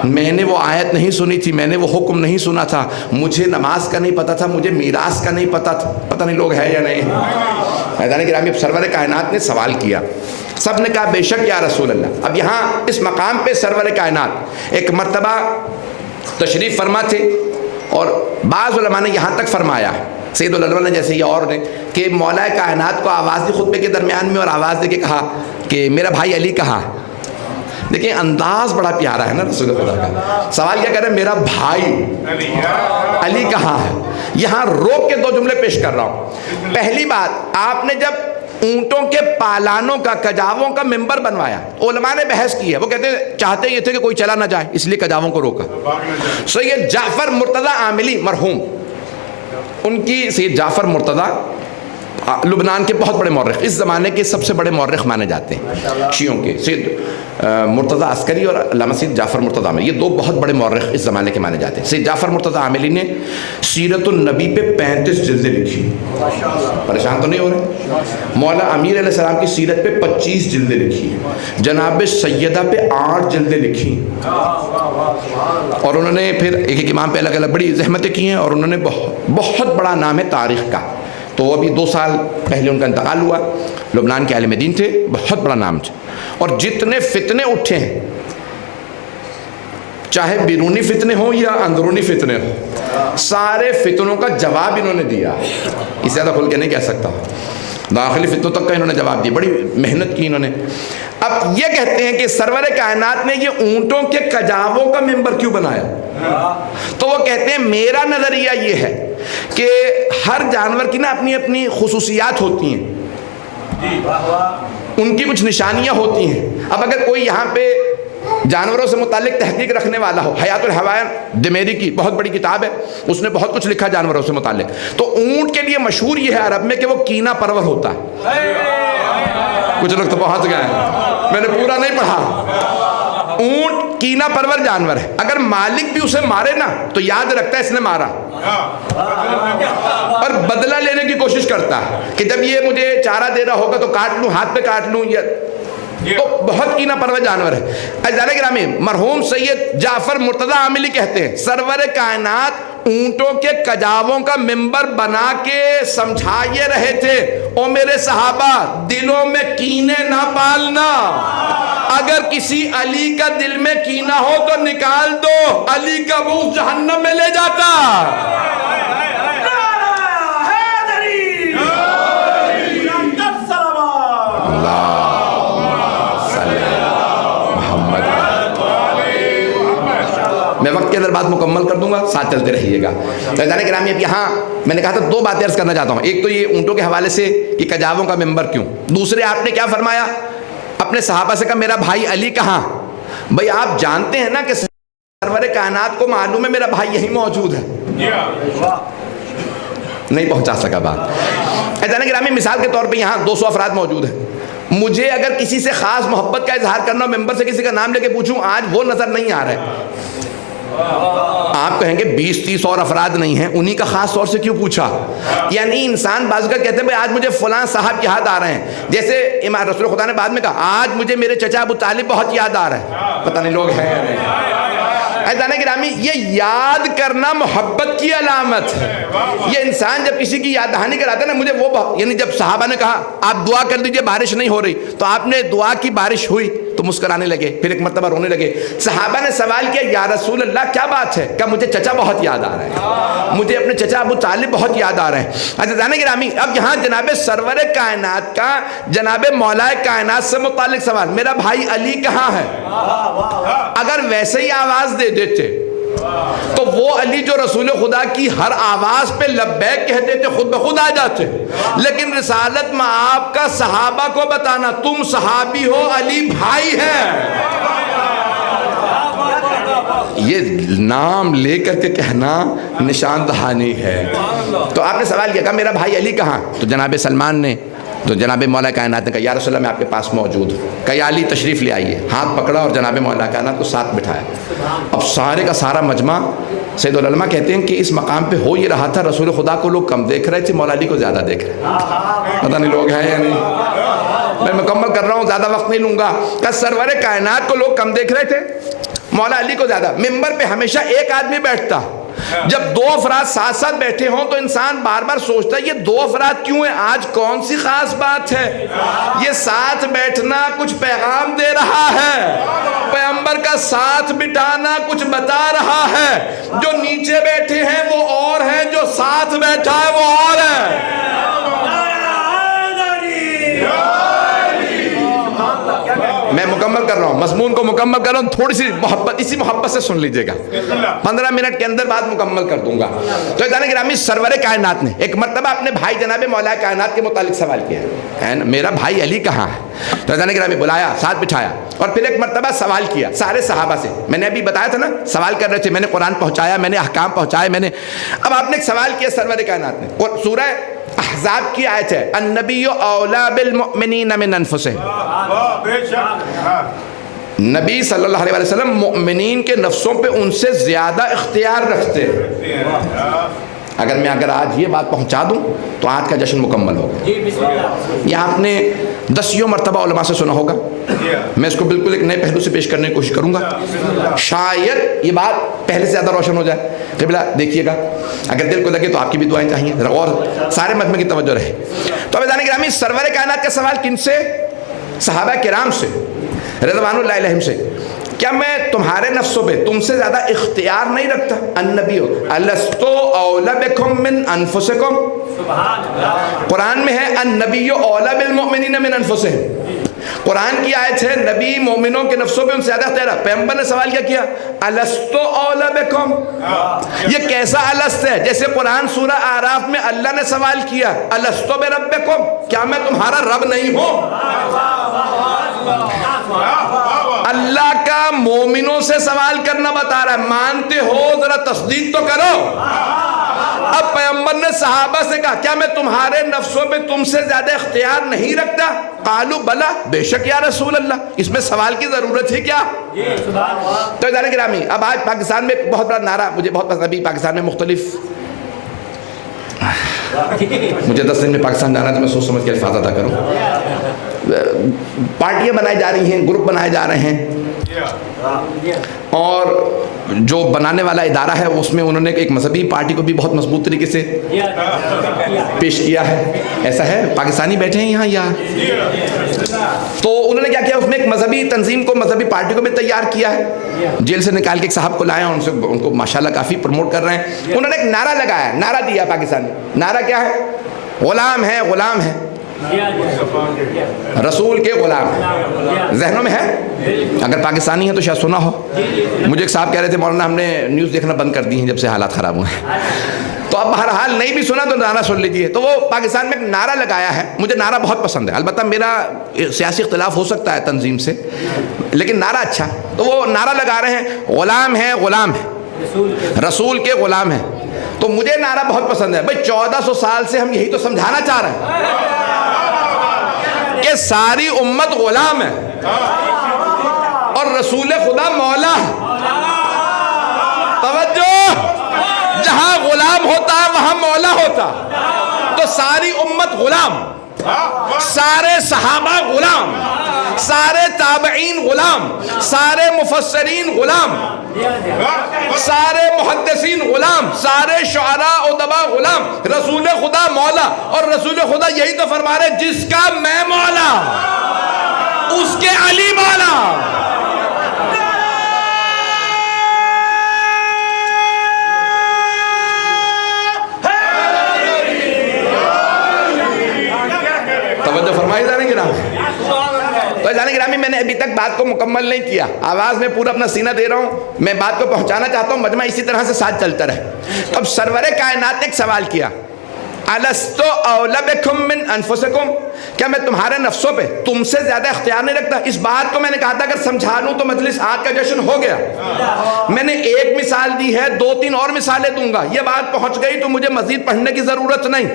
میں نے وہ آیت نہیں سنی تھی، میں نے وہ حکم نہیں سنا تھا، مجھے نماز کا نہیں پتا تھا، مجھے میراث کا نہیں پتا تھا، پتہ نہیں لوگ ہے یا نہیں۔ عزیزان گرامی، اب سرور کائنات نے سوال کیا، سب نے کہا بے شک یا رسول اللہ۔ اب یہاں اس مقام پہ سرور کائنات ایک مرتبہ تشریف فرما تھے، اور بعض علماء نے یہاں تک فرمایا ہے، سید العلماء نے جیسے یہ اور نے، کہ مولا کائنات کو آواز دی خطبے کے درمیان میں اور آواز دے کے کہا کہ میرا بھائی علی کہاں ہے. دیکھیں انداز بڑا پیارا ہے نا رسول خدا کا. سوال کیا کر رہے ہیں؟ میرا بھائی علی کہاں ہے. یہاں روک کے دو جملے پیش کر رہا ہوں. پہلی بات، آپ نے جب اونٹوں کے پالانوں کا، کجاووں کا ممبر بنوایا، علماء نے بحث کی ہے. وہ کہتے ہیں چاہتے یہ تھے کہ کوئی چلا نہ جائے، اس لیے کجاووں کو روکا. سید جعفر مرتضی عاملی مرحوم، ان کی سید جعفر مرتضی لبنان کے بہت بڑے مورخ، اس زمانے کے سب سے بڑے مورخ مانے جاتے ہیں شیعوں کے. سید مرتضی عسکری اور علامہ سید جعفر مرتضی عاملی، یہ دو بہت بڑے مورخ اس زمانے کے مانے جاتے ہیں. سید جعفر مرتضی عاملی نے سیرت النبی پہ 35 جلدیں لکھی. پریشان تو نہیں ہو رہے؟ مولا امیر علیہ السلام کی سیرت پہ 25 جلدیں لکھی. جناب سیدہ پہ 8 جلدیں لکھی. اور انہوں نے پھر ایک ایک امام پہ الگ الگ بڑی زحمتیں کی ہیں، اور انہوں نے بہت بڑا نام ہے تاریخ کا. تو ابھی 2 سال پہلے ان کا انتقال ہوا. لبنان کے عالم دین تھے، بہت بڑا نام تھا. اور جتنے فتنے اٹھے ہیں، چاہے بیرونی فتنے ہوں یا اندرونی فتنے ہوں، سارے فتنوں کا جواب انہوں نے دیا. اس سے زیادہ کھل کے نہیں کہہ سکتا. داخلی فتنوں تک کا انہوں نے جواب دیا، بڑی محنت کی انہوں نے. اب یہ کہتے ہیں کہ سرور کائنات نے یہ اونٹوں کے کجاووں کا ممبر کیوں بنایا؟ تو وہ کہتے ہیں میرا نظریہ یہ ہے کہ ہر جانور کی نا اپنی اپنی خصوصیات ہوتی ہیں، ان کی کچھ نشانیاں ہوتی ہیں. اب اگر کوئی یہاں پہ جانوروں سے متعلق تحقیق رکھنے والا ہو، حیات الحیوان دمیری کی بہت بڑی کتاب ہے، اس نے بہت کچھ لکھا جانوروں سے متعلق. تو اونٹ کے لیے مشہور یہ ہے عرب میں کہ وہ کینہ پرور ہوتا ہے. کچھ لوگ تو پہنچ گئے ہیں، میں نے پورا نہیں پڑھا. اونٹ کینہ پرور جانور ہے. اگر مالک بھی اسے مارے نا تو یاد رکھتا ہے اس نے مارا، اور بدلہ لینے کی کوشش کرتا ہے کہ جب یہ مجھے چارہ دے رہا ہوگا تو کاٹ لوں، ہاتھ پہ کاٹ لوں. تو بہت کینہ پرور جانور ہے. عزیزان گرامی، مرحوم سید جعفر مرتضی عاملی کہتے ہیں سرور کائنات اونٹوں کے کجاووں کا ممبر بنا کے سمجھائے رہے تھے، او میرے صحابہ دلوں میں کینے نہ پالنا. اگر کسی علی کا دل میں کینہ ہو تو نکال دو، علی کا بغض جہنم میں لے جاتا. میں وقت کے اندر بات مکمل کر دوں گا، ساتھ چلتے رہیے گا. عزیزان گرامی، اب یہاں میں نے کہا تھا 2 باتیں عرض کرنا چاہتا ہوں. ایک تو یہ اونٹوں کے حوالے سے کہ کجاووں کا ممبر کیوں. دوسرے آپ نے کیا فرمایا؟ اپنے صحابہ سے کہا میرا بھائی علی کہاں؟ بھائی آپ جانتے ہیں نا کہ سرور کائنات کو معلوم ہے میرا بھائی یہی موجود ہے. نہیں پہنچا سکا بات. عزیزان گرامی، مثال کے طور پہ یہاں 200 افراد موجود ہیں. مجھے اگر کسی سے خاص محبت کا اظہار کرنا، ممبر سے کسی کا نام لے کے پوچھوں، آج وہ نظر نہیں آ رہا ہے. آپ کہیں گے 20-30 اور افراد نہیں ہیں، انہی کا خاص طور سے کیوں پوچھا؟ یعنی انسان بعض کا کہتے ہیں بھئی آج مجھے فلاں صاحب یاد آ رہے ہیں. جیسے امام رسول خدا نے بعد میں کہا آج مجھے میرے چچا ابو طالب بہت یاد آ رہا ہے. پتہ نہیں لوگ ہیں یا نہیں. عزیزان گرامی، یہ یاد کرنا محبت کی علامت ہے. یہ انسان جب کسی کی یاد دہانی کراتا ہے نا، مجھے وہ یعنی جب صحابہ نے کہا آپ دعا کر دیجئے بارش نہیں ہو رہی، تو آپ نے دعا کی بارش ہوئی تو مسکرانے لگے، پھر ایک مرتبہ رونے لگے. صحابہ نے سوال کیا یا رسول اللہ کیا بات ہے؟ کہ مجھے چچا بہت یاد آ رہے ہیں، مجھے اپنے چچا ابو طالب بہت یاد آ رہے ہیں. عزیزان گرامی، اب یہاں جناب سرور کائنات کا جناب مولا کائنات سے متعلق سوال، میرا بھائی علی کہاں ہے؟ اگر ویسے ہی آواز دے دیتے تو وہ علی جو رسول خدا کی ہر آواز پہ لبیک کہتے تھے خود بخود آ جاتے. لیکن رسالت میں آپ کا صحابہ کو بتانا تم صحابی ہو، علی بھائی ہے، یہ نام لے کر کے کہنا نشان دہانی ہے. تو آپ نے سوال کیا کہ میرا بھائی علی کہاں؟ تو جناب سلمان نے، تو جناب مولا کائنات نے کہا یا رسول اللہ میں آپ کے پاس موجود ہوں. کہ یا علی تشریف لے آئیے. ہاتھ پکڑا اور جناب مولا کائنات کو ساتھ بٹھایا. اب سارے کا سارا مجمع، سید العلماء کہتے ہیں کہ اس مقام پہ ہو یہ رہا تھا رسول خدا کو لوگ کم دیکھ رہے تھے، مولا علی کو زیادہ دیکھ رہے. پتہ نہیں لوگ ہیں یا نہیں. میں مکمل کر رہا ہوں، زیادہ وقت نہیں لوں گا. کہ سرور کائنات کو لوگ کم دیکھ رہے تھے، مولا علی کو زیادہ. ممبر پہ ہمیشہ ایک آدمی بیٹھتا، جب دو افراد ساتھ ساتھ بیٹھے ہوں تو انسان بار بار سوچتا ہے یہ دو افراد کیوں ہیں, آج کون سی خاص بات ہے؟ یہ ساتھ بیٹھنا کچھ پیغام دے رہا ہے, پیغمبر کا ساتھ بٹھانا کچھ بتا رہا ہے. جو نیچے بیٹھے ہیں وہ اور ہیں, جو ساتھ بیٹھا ہے وہ اور ہے. میں مکمل کر رہا ہوں, مضمون کو مکمل کر رہا ہوں, تھوڑی سی محبت, اسی محبت سے سن لیجئے گا, 15 منٹ کے اندر بعد مکمل کر دوں گا. تو عزیزان گرامی, سرور کائنات نے ایک مرتبہ اپنے بھائی جناب مولا کائنات کے متعلق سوال کیا ہے نا, میرا بھائی علی کہاں ہے؟ تو عزیزان گرامی بلایا, ساتھ بٹھایا اور پھر ایک مرتبہ سوال کیا سارے صحابہ سے. میں نے ابھی بتایا تھا نا, سوال کر رہے تھے, میں نے قرآن پہنچایا, میں نے احکام پہنچائے, میں نے. اب آپ نے ایک سوال کیا سرور کائنات نے, اور سورہ احزاب کی آیت ہے, النبی اولا بالمؤمنین من انفسہم, نبی صلی اللہ علیہ وسلم مؤمنین کے نفسوں پہ ان سے زیادہ اختیار رکھتے ہیں. اگر میں آج یہ بات پہنچا دوں تو آج کا جشن مکمل ہوگا. یہ آپ نے 10 مرتبہ علماء سے سنا ہوگا, میں اس کو بالکل ایک نئے پہلو سے پیش کرنے کی کوشش کروں گا, شاید یہ بات پہلے سے زیادہ روشن ہو جائے. قبلہ دیکھیے گا, اگر دل کو لگے تو آپ کی بھی دعائیں چاہیے اور سارے مجمع کی توجہ رہے. تو عزیزان گرامی, سرور کائنات کا سوال کن سے؟ صحابہ کرام سے رضوان اللہ علیہم سے. کیا میں تمہارے نفسوں پہ تم سے زیادہ اختیار نہیں رکھتا؟ النبی الستو اولا بکم من انفسکم, قرآن میں ہے النبی اولا بالمؤمنین من انفسہم, قرآن کی آیت ہے نبی مومنوں کے نفسوں پہ ان سے زیادہ اختیار ہے. پیغمبر نے سوال کیا کیا؟ الستو اولا بکم. یہ کیسا الست ہے؟ جیسے قرآن سورہ اعراف میں اللہ نے سوال کیا الستو بربکم, کیا میں تمہارا رب نہیں ہوں؟ اللہ کا مومنوں سے سوال کرنا بتا رہا ہے, مانتے ہو ذرا تصدیق تو کرو. اب پیغمبر نے صحابہ سے کہا کیا میں تمہارے نفسوں پہ تم سے زیادہ اختیار نہیں رکھتا؟ قالو بلا, بے شک یا رسول اللہ, اس میں سوال کی ضرورت ہے کیا؟ تو عزیزان گرامی, اب آج پاکستان میں بہت بڑا نعرہ مجھے بہت پسند, ابھی پاکستان میں مختلف, مجھے 10 دن میں پاکستان جانا ہے تو میں سوچ سمجھ کے الفاظ ادا کروں. پارٹیاں بنائی جا رہی ہیں, گروپ بنائے جا رہے ہیں, اور جو بنانے والا ادارہ ہے اس میں انہوں نے ایک مذہبی پارٹی کو بھی بہت مضبوط طریقے سے پیش کیا ہے. ایسا ہے, پاکستانی بیٹھے ہیں یہاں یا تو انہوں نے کیا کیا, اس میں ایک مذہبی تنظیم کو, مذہبی پارٹی کو بھی تیار کیا ہے. جیل سے نکال کے ایک صاحب کو لائے ہیں, ان کو ماشاءاللہ کافی پروموٹ کر رہے ہیں. انہوں نے ایک نعرہ لگایا, نعرہ دیا پاکستان میں. نعرہ کیا ہے؟ غلام ہے, غلام ہے, رسول کے غلام. ذہنوں میں ہے؟ اگر پاکستانی ہے تو شاید سنا ہو. مجھے ایک صاحب کہہ رہے تھے مولانا ہم نے نیوز دیکھنا بند کر دی ہیں جب سے حالات خراب ہوئے ہیں. تو اب بہرحال نہیں بھی سنا تو نعرہ سن لیجیے. تو وہ پاکستان میں ایک نعرہ لگایا ہے, مجھے نعرہ بہت پسند ہے. البتہ میرا سیاسی اختلاف ہو سکتا ہے تنظیم سے, لیکن نعرہ اچھا. تو وہ نعرہ لگا رہے ہیں غلام ہے, غلام ہے, رسول کے غلام ہے. تو مجھے نعرہ بہت پسند ہے. بھائی 1400 سال سے ہم یہی تو سمجھانا چاہ رہے ہیں کہ ساری امت غلام ہے اور رسول خدا مولا ہے. توجہ, جہاں غلام ہوتا ہے وہاں مولا ہوتا. تو ساری امت غلام, سارے صحابہ غلام, سارے تابعین غلام, سارے مفسرین غلام, سارے محدثین غلام, سارے شعراء ادباء غلام, رسول خدا مولا. اور رسول خدا یہی تو فرما رہے, جس کا میں مولا اس کے علی مولا. توجہ فرمائی جانے کی نام. تو جانے گرامی, میں نے ابھی تک بات کو مکمل نہیں کیا, آواز میں پورا اپنا سینہ دے رہا ہوں, میں بات کو پہنچانا چاہتا ہوں, مجمع اسی طرح سے ساتھ چلتا رہے. اب سرور کائنات نے ایک سوال کیا, الستو اولا بکم من انفسکم, کیا میں تمہارے نفسوں پہ تم سے زیادہ اختیار نہیں رکھتا؟ اس بات کو میں نے کہا تھا اگر سمجھا لوں تو مجلس آج کا جشن ہو گیا. میں نے ایک مثال دی ہے, 2-3 اور مثالیں دوں گا. یہ بات پہنچ گئی تو مجھے مزید پڑھنے کی ضرورت نہیں.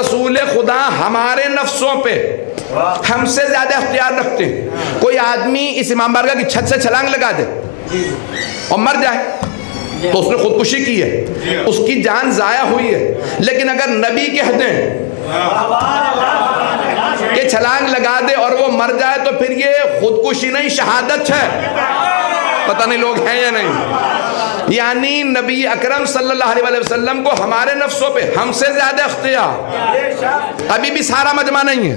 رسول خدا ہمارے نفسوں پہ ہم سے زیادہ اختیار رکھتے ہیں. کوئی آدمی اس امام بارگاہ کی چھت سے چھلانگ لگا دے اور مر جائے تو اس نے خودکشی کی ہے, اس کی جان ضائع ہوئی ہے. لیکن اگر نبی کہہ دیں کہ چھلانگ لگا دے اور وہ مر جائے تو پھر یہ خودکشی نہیں, شہادت ہے. پتہ نہیں لوگ ہیں یا نہیں. یعنی نبی اکرم صلی اللہ علیہ وسلم کو ہمارے نفسوں پہ ہم سے زیادہ اختیار. ابھی بھی سارا مجمع نہیں ہے.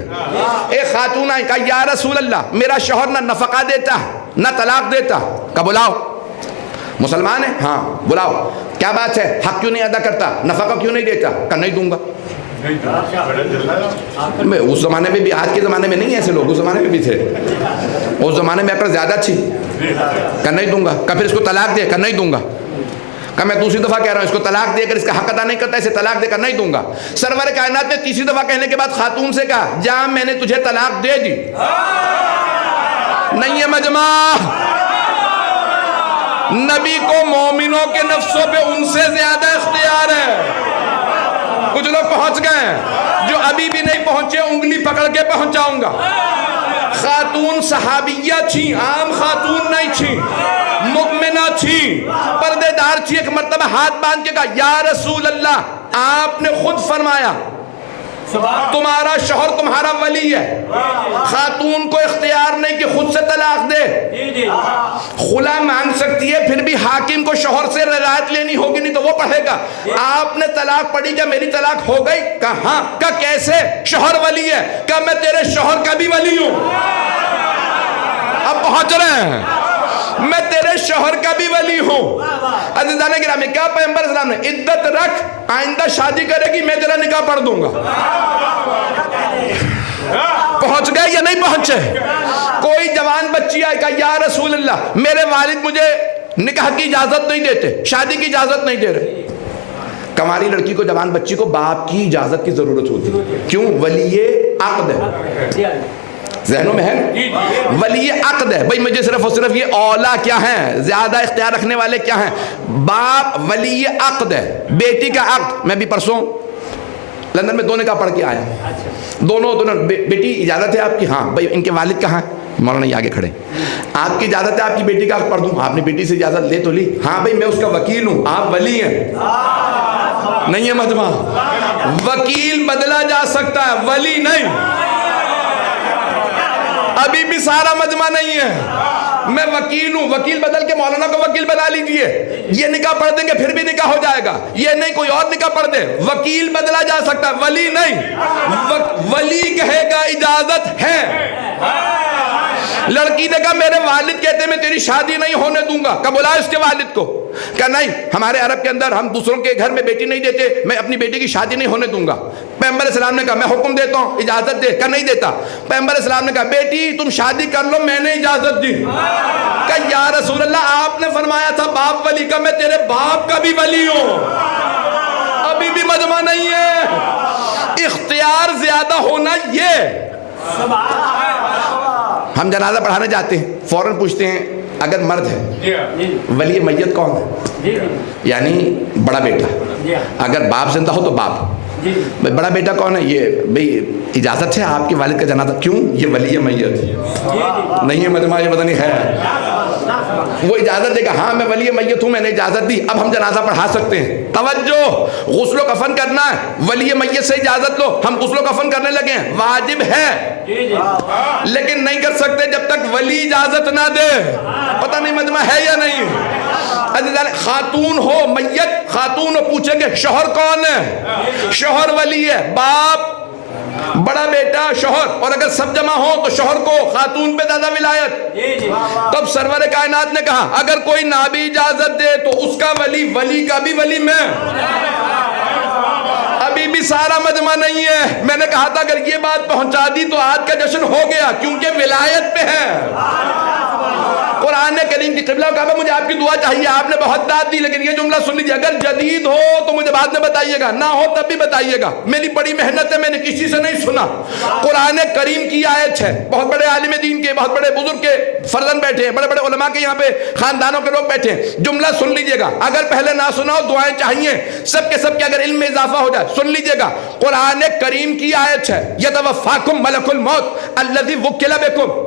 ایک خاتون آئی کہا یا رسول اللہ میرا شوہر نہ نفقہ دیتا نہ طلاق دیتا. کہا بلاؤ. مسلمان ہے؟ ہاں. بلاؤ. کیا بات ہے؟ حق کیوں نہیں ادا کرتا؟ نفقہ کیوں نہیں دیتا؟ کہا نہیں دوں گا. اس زمانے میں بھی، آج کے زمانے میں نہیں ایسے لوگ، اس زمانے میں بھی تھے. اس زمانے میں عقل زیادہ تھی. کہ نہیں دوں گا. کہ پھر اس کو طلاق دے. کہ نہیں دوں گا. کہ میں دوسری دفعہ کہہ رہا ہوں اس کو طلاق دے کر اس کا حق ادا نہیں کرتا اسے طلاق دے کر نہیں دوں گا. سرور کائنات نے تیسری دفعہ کہنے کے بعد خاتون سے کہا جا میں نے تجھے طلاق دے دی. نہیں ہے مجمع. نبی کو مومنوں کے نفسوں پہ ان سے زیادہ اختیار ہے. کچھ لوگ پہنچ گئے ہیں، جو ابھی بھی نہیں پہنچے انگلی پکڑ کے پہنچاؤں گا. خاتون صحابیہ تھیں، عام خاتون نہیں تھیں، مؤمنہ تھیں، پردے دار تھی. ایک مرتبہ ہاتھ باندھ کے کہا یا رسول اللہ آپ نے خود فرمایا تمہارا شوہر تمہارا ولی ہے. خاتون کو اختیار نہیں کہ خود سے طلاق دے. خلا مانگ سکتی ہے، پھر بھی حاکم کو شوہر سے رضایت لینی ہوگی، نہیں تو وہ پڑھے گا. آپ نے طلاق پڑھی، کیا میری طلاق ہو گئی؟ کہا ہاں. کہا کیسے؟ شوہر ولی ہے. کہا میں تیرے شوہر کا بھی ولی ہوں. اب پہنچ رہے ہیں. میں تیرے شوہر کا بھی ولی ہوں. عزیزان گرامی، کیا پیغمبر اسلام نے عدت رکھ، آئندہ شادی کرے گی میں تیرا نکاح پڑھ دوں گا. پہنچ گئے یا نہیں پہنچے؟ کوئی جوان بچی آئے کہا یا رسول اللہ میرے والد مجھے نکاح کی اجازت نہیں دیتے، شادی کی اجازت نہیں دے رہے. کماری لڑکی کو، جوان بچی کو باپ کی اجازت کی ضرورت ہوتی ہے. کیوں؟ ولی عقد ہے. ذہنوں میں ہے ولی عقد ہے. بھئی مجھے صرف اور صرف یہ اولا کیا ہیں، زیادہ اختیار رکھنے والے کیا ہیں؟ باپ ولی عقد ہے. بیٹی کا عقد، میں بھی پرسوں لندن میں 2 نکاح پڑھ کے آیا. دونوں بیٹی اجازت ہے آپ کی؟ ہاں. بھئی ان کے والد کہاں ہیں؟ مولانا یہ آگے کھڑے. آپ کی اجازت ہے آپ کی بیٹی کا عقد پڑھ دوں؟ آپ نے بیٹی سے اجازت لے تو لی. ہاں بھئی میں اس کا وکیل ہوں. آپ ولی ہیں. نہیں ہے مجمع. وکیل بدلا جا سکتا ہے، ولی نہیں. ابھی بھی سارا مجمع نہیں ہے. میں وکیل ہوں، وکیل بدل کے مولانا کو وکیل بنا لیجئے. یہ نکاح پڑھ دیں گے پھر بھی نکاح ہو جائے گا. یہ نہیں کوئی اور نکاح پڑھ دے. وکیل بدلا جا سکتا ہے، ولی نہیں. ولی کہے گا اجازت ہے. لڑکی نے کہا میرے والد کہتے ہیں میں تیری شادی نہیں ہونے دوں گا. کہا بلا اس کے والد کو. کہا نہیں، ہمارے عرب کے اندر ہم دوسروں کے گھر میں بیٹی نہیں دیتے، میں اپنی بیٹی کی شادی نہیں ہونے دوں گا. پیغمبر اسلام نے کہا میں حکم دیتا ہوں اجازت دے. کہا نہیں دیتا. پیغمبر اسلام نے کہا بیٹی تم شادی کر لو، میں نے اجازت دی. کہا یا رسول اللہ آپ نے فرمایا تھا باپ ولی کا، میں تیرے باپ کا بھی ولی ہوں. ابھی بھی مجمع نہیں ہے. اختیار زیادہ ہونا یہ. ہم جنازہ پڑھانے جاتے ہیں، فوراً پوچھتے ہیں اگر مرد ہے ولی میت کون ہے؟ یعنی بڑا بیٹا. اگر باپ زندہ ہو تو باپ. بڑا بیٹا کون ہے؟ یہ بھئی اجازت ہے آپ کے والد کا جنازہ. کیوں؟ یہ ولی میت نہیں ہے مجمع. یہ پتہ نہیں ہے وہ اجازت دے گا. ہاں میں ولی میت ہوں، میں نے اجازت دی، اب ہم جنازہ پڑھا سکتے ہیں. توجہ، غسل و کفن کرنا ہے، ولی میت سے اجازت لو. ہم غسل و کفن کرنے لگے ہیں، واجب ہے لیکن نہیں کر سکتے جب تک ولی اجازت نہ دے. پتہ نہیں مجمع ہے یا نہیں. خاتون ہو میت، خاتون ہو پوچھیں گے شوہر کون ہے؟ شوہر ولی ہے. باپ، بڑا بیٹا، شوہر. اور اگر سب جمع ہو تو شوہر کو خاتون پہ زیادہ ولایت. تب سرور کائنات نے کہا اگر کوئی نہ بھی اجازت دے تو اس کا ولی کا بھی ولی میں. ابھی بھی سارا مجمع نہیں ہے. میں نے کہا تھا اگر یہ بات پہنچا دی تو آج کا جشن ہو گیا، کیونکہ ولایت پہ ہے. قرآن کریم کی قبلہ کعبہ مجھے آپ کی دعا چاہیے. آپ نے بہت داد دی لیکن یہ جملہ سن لیجیے، اگر جدید ہو تو مجھے بعد میں بتائیے گا، نہ ہو تب بھی بتائیے گا. میری بڑی محنت ہے، میں نے کسی سے نہیں سنا. قرآن کریم کی آیت ہے. بہت بڑے عالم دین کے، بہت بڑے بزرگ کے فرزند بیٹھے ہیں، بڑے بڑے علماء کے یہاں پہ خاندانوں کے لوگ بیٹھے ہیں. جملہ سن لیجیے گا. اگر پہلے نہ سنا ہو دعائیں چاہیے سب کے سب کے، اگر علم میں اضافہ ہو جائے. سن لیجیے گا، قرآن کریم کی آیت ہے یتوفاکم ملک الموت الذی وکل بکم.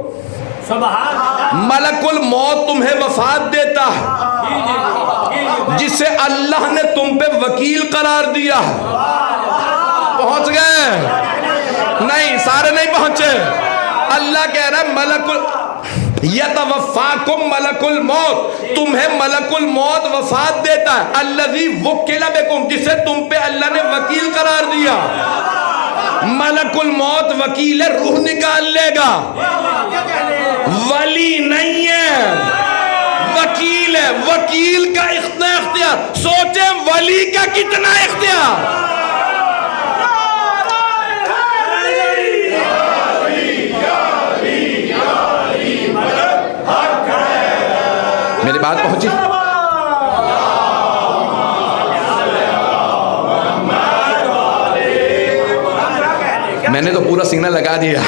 ملک الموت تمہیں وفات دیتا ہے جسے اللہ نے تم پہ وکیل قرار دیا ہے. پہنچ گئے؟ نہیں، سارے نہیں پہنچے. اللہ کہہ رہا ہے یتوفاکم ملک الموت، تمہیں ملک الموت وفات دیتا ہے، الذی وکل بکم، جسے تم پہ اللہ نے وکیل قرار دیا۔ ملک الموت وکیل ہے، روح نکال لے گا، ولی نہیں ہے، وکیل ہے۔ وکیل کا اتنا اختیار، سوچیں ولی کا کتنا اختیار۔ میری بات پہنچی؟ میں نے تو پورا سینہ لگا دیا،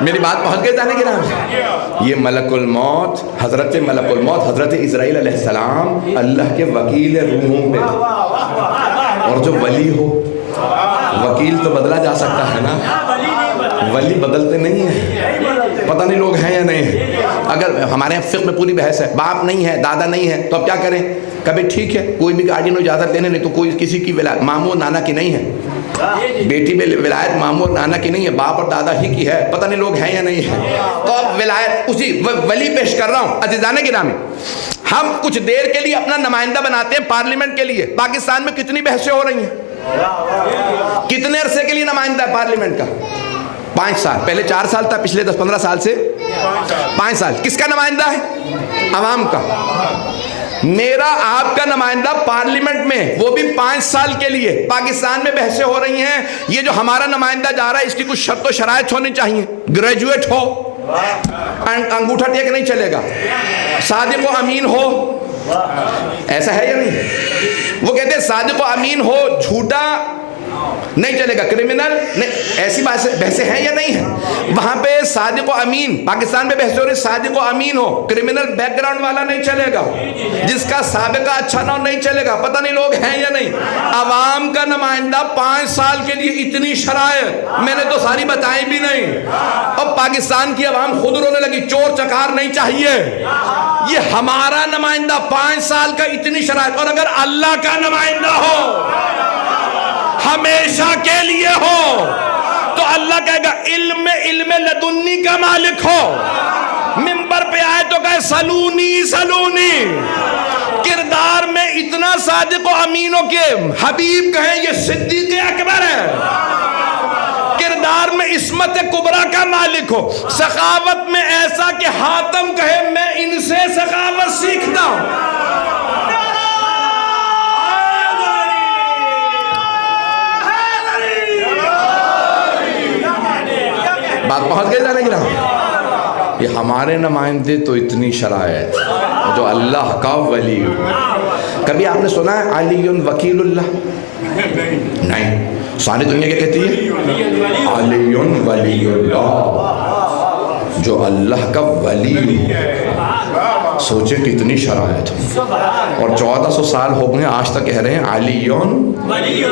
میری بات پہنچ گئی جانے کے نام۔ یہ ملک الموت، حضرت ملک الموت حضرت اسرائیل علیہ السلام اللہ کے وکیل روحوں پہ، اور جو ولی ہو، وکیل تو بدلا جا سکتا ہے نا، ولی بدلتے نہیں ہیں۔ پتہ نہیں لوگ ہیں یا نہیں ہیں۔ اگر ہمارے یہاں فقہ میں پوری بحث ہے، باپ نہیں ہے، دادا نہیں ہے، تو اب کیا کریں؟ کبھی ٹھیک ہے کوئی بھی گارڈین اجازت لینے، نہیں تو کوئی کسی کی ولایت ماموں اور نانا کی نہیں ہے، بیٹی میں ولایت ماموں اور نانا کی نہیں ہے، باپ اور دادا ہی کی ہے۔ پتہ نہیں لوگ ہیں یا نہیں ہیں، تو اب ولایت اسی ولی پیش کر رہا ہوں۔ عزیزان گرامی، ہم کچھ دیر کے لیے اپنا نمائندہ بناتے ہیں پارلیمنٹ کے لیے۔ پاکستان میں کتنی بحثیں ہو رہی ہیں؟ کتنے عرصے کے لیے نمائندہ ہے پارلیمنٹ کا؟ 5 سال، پہلے 4 سال تھا، پچھلے 10-15 سال سے 5 سال۔ کس کا نمائندہ ہے؟ عوام کا۔ میرا آپ کا نمائندہ پارلیمنٹ میں، وہ بھی 5 سال کے لیے۔ پاکستان میں بحثیں ہو رہی ہیں، یہ جو ہمارا نمائندہ جا رہا ہے اس کی کچھ شرط و شرائط ہونی چاہیے، گریجویٹ ہو، انگوٹھا ٹیک نہیں چلے گا، صادق و امین ہو، ایسا ہے یا نہیں؟ وہ کہتے ہیں صادق و امین ہو، جھوٹا نہیں چلے گا، کرمنل نہیں، ایسی بحثیں ہیں یا نہیں ہیں؟ وہاں پہ صادق و امین، پاکستان میں بحث ہو رہی، صادق و امین ہو، کرمنل بیک گراؤنڈ والا نہیں چلے گا، جس کا سابقہ اچھا نہ ہو نہیں چلے گا۔ پتہ نہیں لوگ ہیں یا نہیں۔ عوام کا نمائندہ 5 سال کے لیے، اتنی شرائط میں نے تو ساری بتائی بھی نہیں۔ اب پاکستان کی عوام خود رونے لگی، چور چکار نہیں چاہیے، یہ ہمارا نمائندہ 5 سال کا، اتنی شرائط۔ اور اگر اللہ کا نمائندہ ہو، ہمیشہ کے لیے ہو، تو اللہ کہے گا علم لدنی کا مالک ہو، منبر پہ آئے تو کہے سلونی سلونی۔ کردار میں اتنا صادق و امین ہو کہ حبیب کہیں یہ صدیق اکبر ہے، کردار میں عصمت کبریٰ کا مالک ہو، سخاوت میں ایسا کہ حاتم کہے میں ان سے سخاوت سیکھتا ہوں۔ بات پہنچ گئی جانے گرام؟ یہ ہمارے نمائندے تو اتنی شرائط، جو اللہ کا ولی ہو۔ کبھی آپ نے سنا ہے علی وکیل اللہ؟ نہیں، ساری دنیا کیا کہتی ہے؟ علی ولی اللہ، جو اللہ کا ولی ہو۔ سوچے کتنی شرائط ہو، اور 1400 سال ہو گئے آج تک کہہ رہے ہیں علی ولی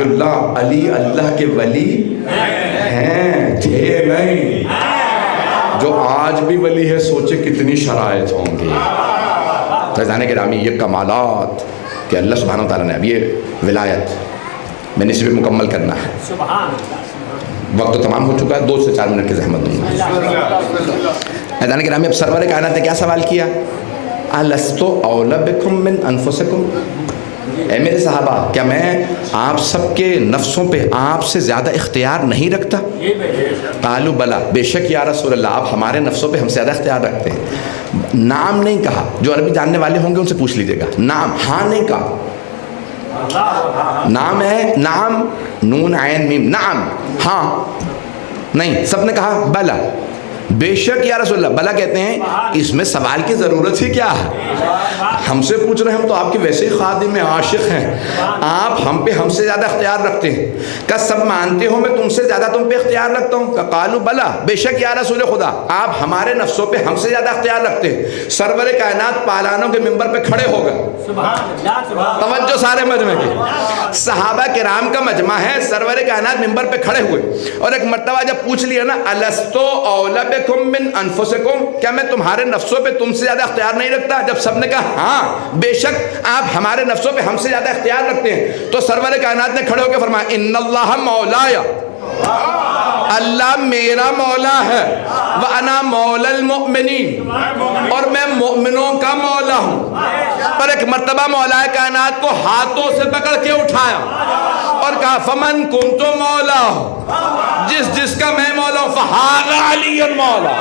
اللہ، علی اللہ کے ولی ہیں، تھے نہیں۔ جو آج بھی ولی ہے، سوچے کتنی شرائط ہوں گی۔ فیضان گرامی، یہ کمالات کہ اللہ سبحانہ و تعالیٰ نے، اب یہ ولایت میں نے اس پہ مکمل کرنا ہے، وقت تو تمام ہو چکا ہے، 2 سے 4 منٹ کی زحمت دوں گا۔ فیضان گرامی، اب سرور کائنات نے کیا سوال کیا؟ الست اولی بکم من انفسکم، اے میرے صحابہ، کیا میں آپ سب کے نفسوں پہ آپ سے زیادہ اختیار نہیں رکھتا؟ قالوا بلا، بے شک یا رسول اللہ، آپ ہمارے نفسوں پہ ہم سے زیادہ اختیار رکھتے ہیں۔ نام نہیں کہا، جو عربی جاننے والے ہوں گے ان سے پوچھ لیجئے گا، نام ہاں نہیں کہا۔ نام ہے، نام نون عین میم، نام ہاں نہیں، سب نے کہا بلا، بے شک یا رسول اللہ۔ بلا کہتے ہیں اس میں سوال کی ضرورت ہی کیا ہے؟ ہم سے پوچھ رہے ہیں، ہم تو آپ کے ویسے ہی خادم میں عاشق ہیں، آپ ہم پہ ہم سے زیادہ اختیار رکھتے ہیں۔ کیا سب مانتے ہو میں تم سے زیادہ تم پہ اختیار رکھتا ہوں؟ قالوا بلا، بے شک یا رسول خدا، آپ ہمارے نفسوں پہ ہم سے زیادہ اختیار رکھتے ہیں۔ سرور کائنات پالانوں کے منبر پہ کھڑے ہو گئے، توجہ سارے مجمع کی، صحابہ کرام کا مجمع ہے، سرور کائنات منبر پہ کھڑے ہوئے، اور ایک مرتبہ جب پوچھ لیا نا الست اولی بکم من انفسکم، کیا میں تمہارے نفسوں پہ تم سے زیادہ اختیار نہیں رکھتا؟ جب سب نے کہا ہاں بے شک آپ ہمارے نفسوں پہ ہم سے زیادہ اختیار رکھتے ہیں، تو سرور کائنات نے کھڑے ہو کے فرمایا ان اللہ مولایا اللہ میرا مولا ہے، وَأَنَا مَوْلَى الْمُؤْمِنِينَ، اور میں مومنوں کا مولا ہوں۔ پر ایک مرتبہ مولا کائنات کو ہاتھوں سے پکڑ کے اٹھایا اور کہا فَمَنْ كُنْتُ مَوْلَاهُ، جس جس کا میں مولا ہوں، فَهَذَا عَلِيٌّ مَوْلَا۔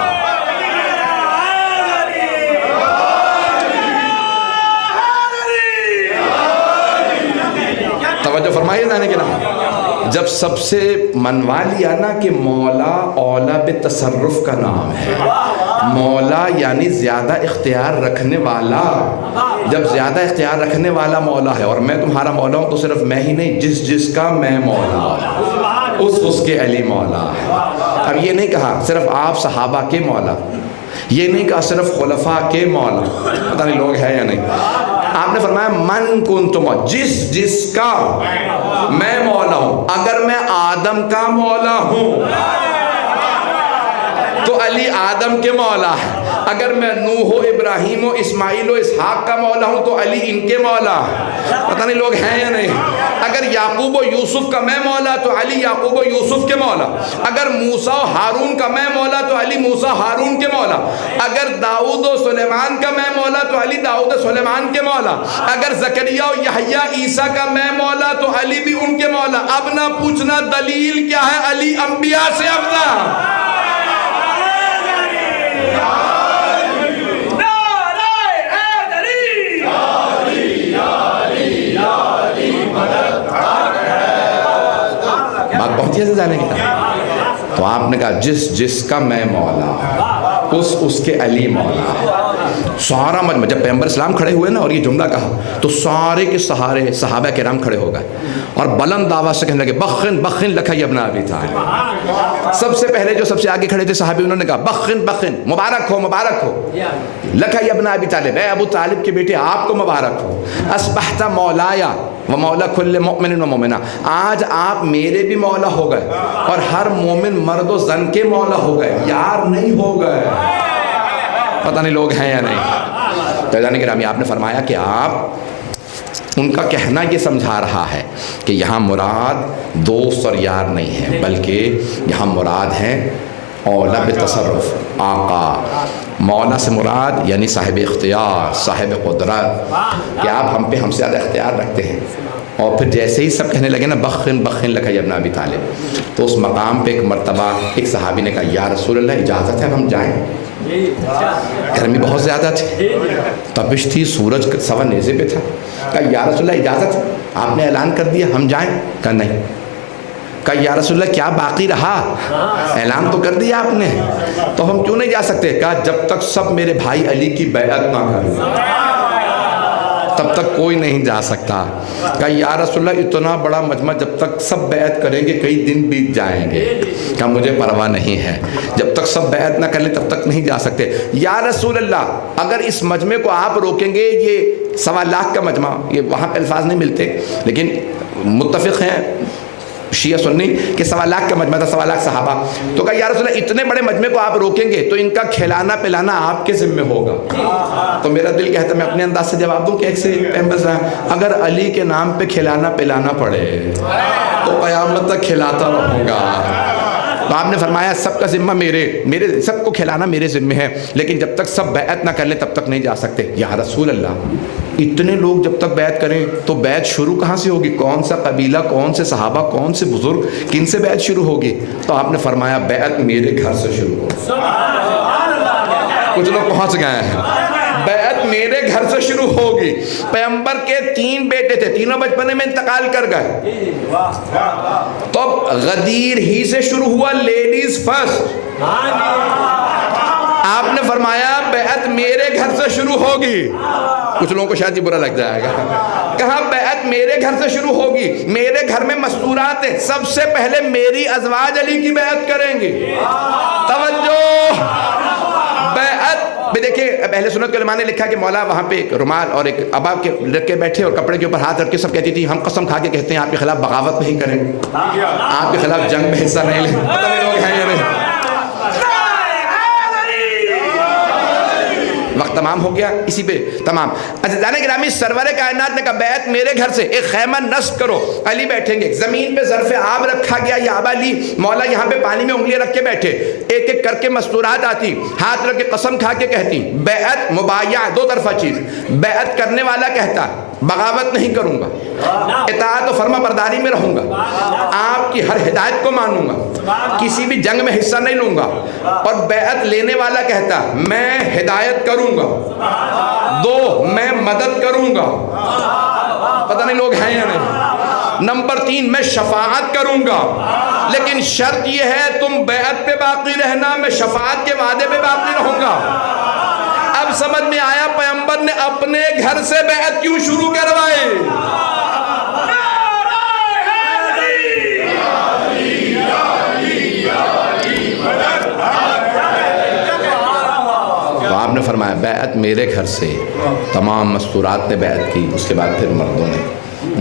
توجہ فرمائیے جانے کے نام، جب سب سے منوا لیا نا کہ مولا اولا بتصرف کا نام ہے، مولا یعنی زیادہ اختیار رکھنے والا، جب زیادہ اختیار رکھنے والا مولا ہے، اور میں تمہارا مولا ہوں تو صرف میں ہی نہیں، جس جس کا میں مولا، اس کے علی مولا ہے۔ اب یہ نہیں کہا صرف آپ صحابہ کے مولا، یہ نہیں کہا صرف خلفاء کے مولا، پتہ نہیں لوگ ہیں یا نہیں، آپ نے فرمایا من کنتم، جس جس کا میں مولا ہوں۔ اگر میں آدم کا مولا ہوں تو علی آدم کے مولا ہے، اگر میں نوح و ابراہیم و اسماعیل و اسحاق کا مولا ہوں تو علی ان کے مولا ہے، پتہ نہیں لوگ ہیں یا نہیں۔ اگر یعقوب و یوسف کا میں مولا تو علی یعقوب و یوسف کے مولا، اگر موسیٰ و ہارون کا میں مولا تو علی موسیٰ ہارون کے مولا، اگر داؤد و سلیمان کا میں مولا تو علی داؤد و سلیمان کے مولا، اگر زکریا و یحییٰ عیسیٰ کا میں مولا تو علی بھی ان کے مولا۔ اب نہ پوچھنا دلیل کیا ہے، علی انبیاء سے افضل۔ بات پہنچی سے جانے کی طرح، تو آپ نے کہا جس جس کا میں مولا، اس کے علی مولا۔ سارا مجمع، جب پیغمبر اسلام کھڑے ہوئے نا اور یہ جملہ کہا تو سارے کے سہارے صحابہ کرام کھڑے ہو گئے اور بلند آواز سے کہنے لگے بخن بخن لکھا ابن ابی طالب۔ سب سے پہلے جو سب سے آگے کھڑے تھے صحابی، انہوں نے کہا بخن بخن، مبارک ہو مبارک ہو، لکھا ابن ابی طالب، اے ابو طالب کے بیٹے آپ کو مبارک ہو، اصبحت مولایا و مولا کل مؤمن و مومنہ، آج آپ میرے بھی مولا ہو گئے اور ہر مومن مرد و زن کے مولا ہو گئے، یار نہیں ہو گئے۔ پتہ نہیں لوگ ہیں یا نہیں۔ تو جانے گرامی، آپ نے فرمایا کہ آپ ان کا کہنا یہ سمجھا رہا ہے کہ یہاں مراد دوست اور یار نہیں ہے، بلکہ یہاں مراد ہے اولا بتصرف، آقا۔ مولا سے مراد یعنی صاحب اختیار، صاحب قدرت، کہ آپ ہم پہ ہم سے زیادہ اختیار رکھتے ہیں۔ اور پھر جیسے ہی سب کہنے لگے نا بخن بخن لکھا ابن ابی طالب، تو اس مقام پہ ایک مرتبہ ایک صحابی نے کہا یا رسول اللہ اجازت ہے ہم جائیں؟ گرمی بہت زیادہ تھی، تپش تھی، سورج سوا نیزے پہ تھا۔ کہا یا رسول اللہ اجازت ہے، آپ نے اعلان کر دیا ہم جائیں؟ کہا نہیں۔ کہا یا رسول اللہ کیا باقی رہا، اعلان تو کر دیا آپ نے، تو ہم کیوں نہیں جا سکتے؟ کہا جب تک سب میرے بھائی علی کی بیعت نہ کریں تب تک کوئی نہیں جا سکتا۔ کہا یا رسول اللہ اتنا بڑا مجمع جب تک سب بیعت کریں گے کئی دن بیت جائیں گے۔ کہا مجھے پرواہ نہیں ہے، جب تک سب بیعت نہ کر لیں تب تک نہیں جا سکتے۔ یا رسول اللہ اگر اس مجمع کو آپ روکیں گے، یہ 1.25 لاکھ کا مجمع، یہ وہاں پہ الفاظ نہیں ملتے لیکن متفق ہیں شیعہ سنی کہ 1.25 لاکھ کا مجمع تھا، 1.25 لاکھ صحابہ۔ تو کہا یا رسول اللہ اتنے بڑے مجمع کو آپ روکیں گے تو ان کا کھلانا پلانا آپ کے ذمہ ہوگا۔ تو میرا دل کہتا ہے میں اپنے انداز سے جواب دوں کہ ایک سے اگر علی کے نام پہ کھلانا پلانا پڑے تو قیامت تک کھلاتا رہوں گا۔ تو آپ نے فرمایا سب کا ذمہ میرے سب کو کھلانا میرے ذمہ ہے، لیکن جب تک سب بیعت نہ کر لیں تب تک نہیں جا سکتے۔ یا رسول اللہ اتنے لوگ جب تک بیعت کریں تو بیعت شروع کہاں سے ہوگی؟ کون سا قبیلہ، کون سے صحابہ، کون سے بزرگ، کن سے بیعت شروع ہوگی؟ تو آپ نے فرمایا بیعت میرے گھر سے شروع ہوگی۔ کچھ لوگ پہنچ گئے ہیں، بیعت میرے گھر سے شروع ہوگی۔ پیغمبر کے 3 بیٹے تھے، تینوں بچپنے میں انتقال کر گئے، تو غدیر ہی سے شروع ہوا، لیڈیز فرسٹ۔ آپ نے فرمایا بیعت میرے گھر سے شروع ہوگی۔ کچھ لوگوں کو شاید یہ برا لگ جائے گا، کہا بیعت میرے گھر سے شروع ہوگی، میرے گھر میں مستورات ہیں، سب سے پہلے میری ازواج علی کی بیعت کریں گی۔ توجہ، بیعت بھی دیکھیں، اہل سنت کے علماء نے لکھا کہ مولا وہاں پہ ایک رومال اور ایک ابا کے رکھ کے بیٹھے اور کپڑے کے اوپر ہاتھ رکھ کے سب کہتی تھی ہم قسم کھا کے کہتے ہیں آپ کے خلاف بغاوت نہیں کریں گے، آپ کے خلاف جنگ میں حصہ نہیں لیں۔ پتہ نہیں لوگ ہیں یا نہیں۔ وقت تمام ہو گیا اسی پہ تمام. عزیزان گرامی سرور کائنات نے کہا بیعت میرے گھر سے ایک خیمہ نصب کرو. علی بیٹھیں گے, زمین پہ ظرف آب رکھا گیا, یا ابا علی مولا یہاں پہ پانی میں انگلیاں رکھ کے بیٹھے, ایک ایک کر کے مستورات آتی, ہاتھ رکھ کے قسم کھا کے کہتی بیعت مبایعہ دو طرفہ چیز. بیعت کرنے والا کہتا بغاوت نہیں کروں گا, اطاعت و فرما برداری میں رہوں گا, آپ کی ہر ہدایت کو مانوں گا, کسی بھی جنگ میں حصہ نہیں لوں گا. اور بیعت لینے والا کہتا میں ہدایت کروں گا, دو میں مدد کروں گا, پتہ نہیں لوگ ہیں یا نہیں. نمبر 3 میں شفاعت کروں گا, لیکن شرط یہ ہے تم بیعت پہ باقی رہنا, میں شفاعت کے وعدے پہ باقی رہوں گا. اب سمجھ میں آیا پیغمبر نے اپنے گھر سے بیعت کیوں شروع کروائی. تو آپ نے فرمایا بیعت میرے گھر سے, تمام مستورات نے بیعت کی. اس کے بعد پھر مردوں نے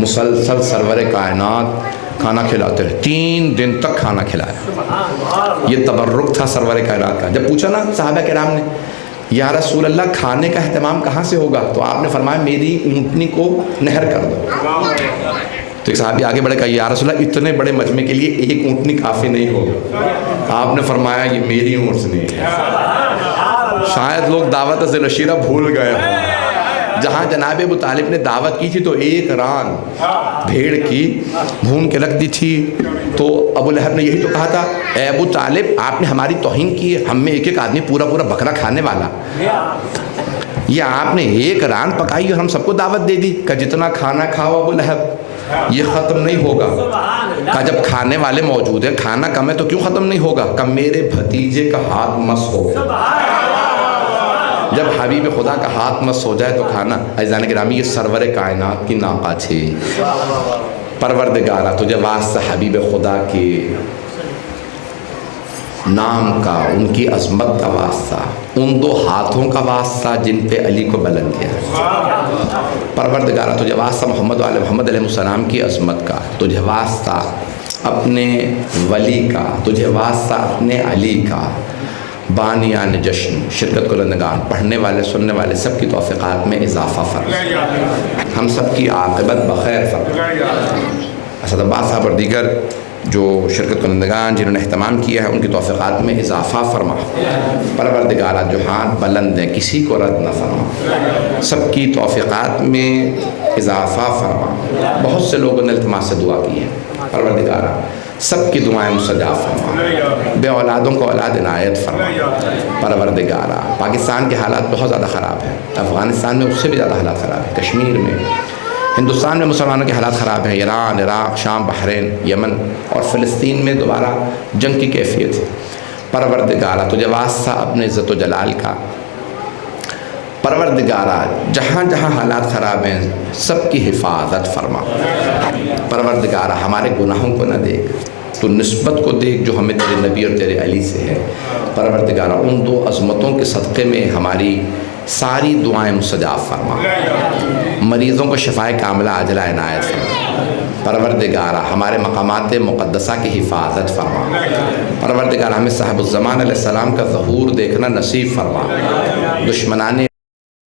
مسلسل سرور کائنات کھانا کھلاتے رہے, 3 دن تک کھانا کھلایا. یہ تبرک تھا سرور کائنات کا. جب پوچھا نا صحابہ کرام نے یا رسول اللہ کھانے کا اہتمام کہاں سے ہوگا, تو آپ نے فرمایا میری اونٹنی کو نہر کر دو. تو ایک صحابی آگے بڑھے کہا یا رسول اللہ اتنے بڑے مجمع کے لیے ایک اونٹنی کافی نہیں ہوگا. آپ نے فرمایا یہ میری اونٹنی ہے. شاید لوگ دعوت ذی العشیرہ بھول گئے ہوں. جہاں جناب ابو طالب نے دعوت کی تھی تو ایک ران بھیڑ کی بھون کے رکھ دی تھی, تو ابو لہب نے یہی تو کہا تھا اے ابو طالب آپ نے ہماری توہین کی ہے, ہم میں ایک ایک آدمی پورا پورا بکرا کھانے والا, یہ آپ نے ایک ران پکائی اور ہم سب کو دعوت دے دی. کہ جتنا کھانا کھاؤ ابو لہب یہ ختم نہیں ہوگا. کہا جب کھانے والے موجود ہیں کھانا کم ہے تو کیوں ختم نہیں ہوگا. کہ میرے بھتیجے کا ہاتھ مس ہو گیا, جب حبیب خدا کا ہاتھ مس ہو جائے تو کھانا. عزیزان گرامی یہ سرور کائنات کی ناقہ تھی. پروردگارہ تجھے واسطہ حبیب خدا کے نام کا, ان کی عظمت کا واسطہ, ان 2 ہاتھوں کا واسطہ جن پہ علی کو بلند کیا. پروردگارہ تجھے واسطہ محمد و آل محمد علیہ السلام کی عظمت کا, تجھے واسطہ اپنے ولی کا, تجھے واسطہ اپنے علی کا. بانیان جشن, شرکت کنندگان, پڑھنے والے سننے والے سب کی توفیقات میں اضافہ فرما, ہم سب کی عاقبت بخیر فرما. اسد عباس صاحب اور دیگر جو شرکت کنندگان جنہوں نے اہتمام کیا ہے ان کی توفیقات میں اضافہ فرما. پروردگارہ جو ہاتھ بلند ہیں کسی کو رد نہ فرما, سب کی توفیقات میں اضافہ فرما. بہت سے لوگوں نے التماس سے دعا کی ہے, پروردگارہ سب کی دعائیں مستجاب فرما, بے اولادوں کو اولاد عنایت فرما. پروردگارہ پاکستان کے حالات بہت زیادہ خراب ہیں, افغانستان میں اس سے بھی زیادہ حالات خراب ہیں, کشمیر میں, ہندوستان میں مسلمانوں کے حالات خراب ہیں, ایران, عراق, شام, بحرین, یمن اور فلسطین میں دوبارہ جنگ کی کیفیت ہے. پروردگارہ تجھے واسطہ اپنے عزت و جلال کا. پروردگارہ جہاں جہاں حالات خراب ہیں سب کی حفاظت فرما. پروردگارہ ہمارے گناہوں کو نہ دیکھ, تو نسبت کو دیکھ جو ہمیں تیرے نبی اور تیرے علی سے ہے. پروردگارہ ان 2 عظمتوں کے صدقے میں ہماری ساری دعائیں مستجاب فرما. مریضوں کو شفائے کاملہ عاجلہ عنایت فرما. پروردگارہ ہمارے مقامات مقدسہ کی حفاظت فرما. پروردگارہ ہمیں صاحب الزمان علیہ السلام کا ظہور دیکھنا نصیب فرما. دشمنان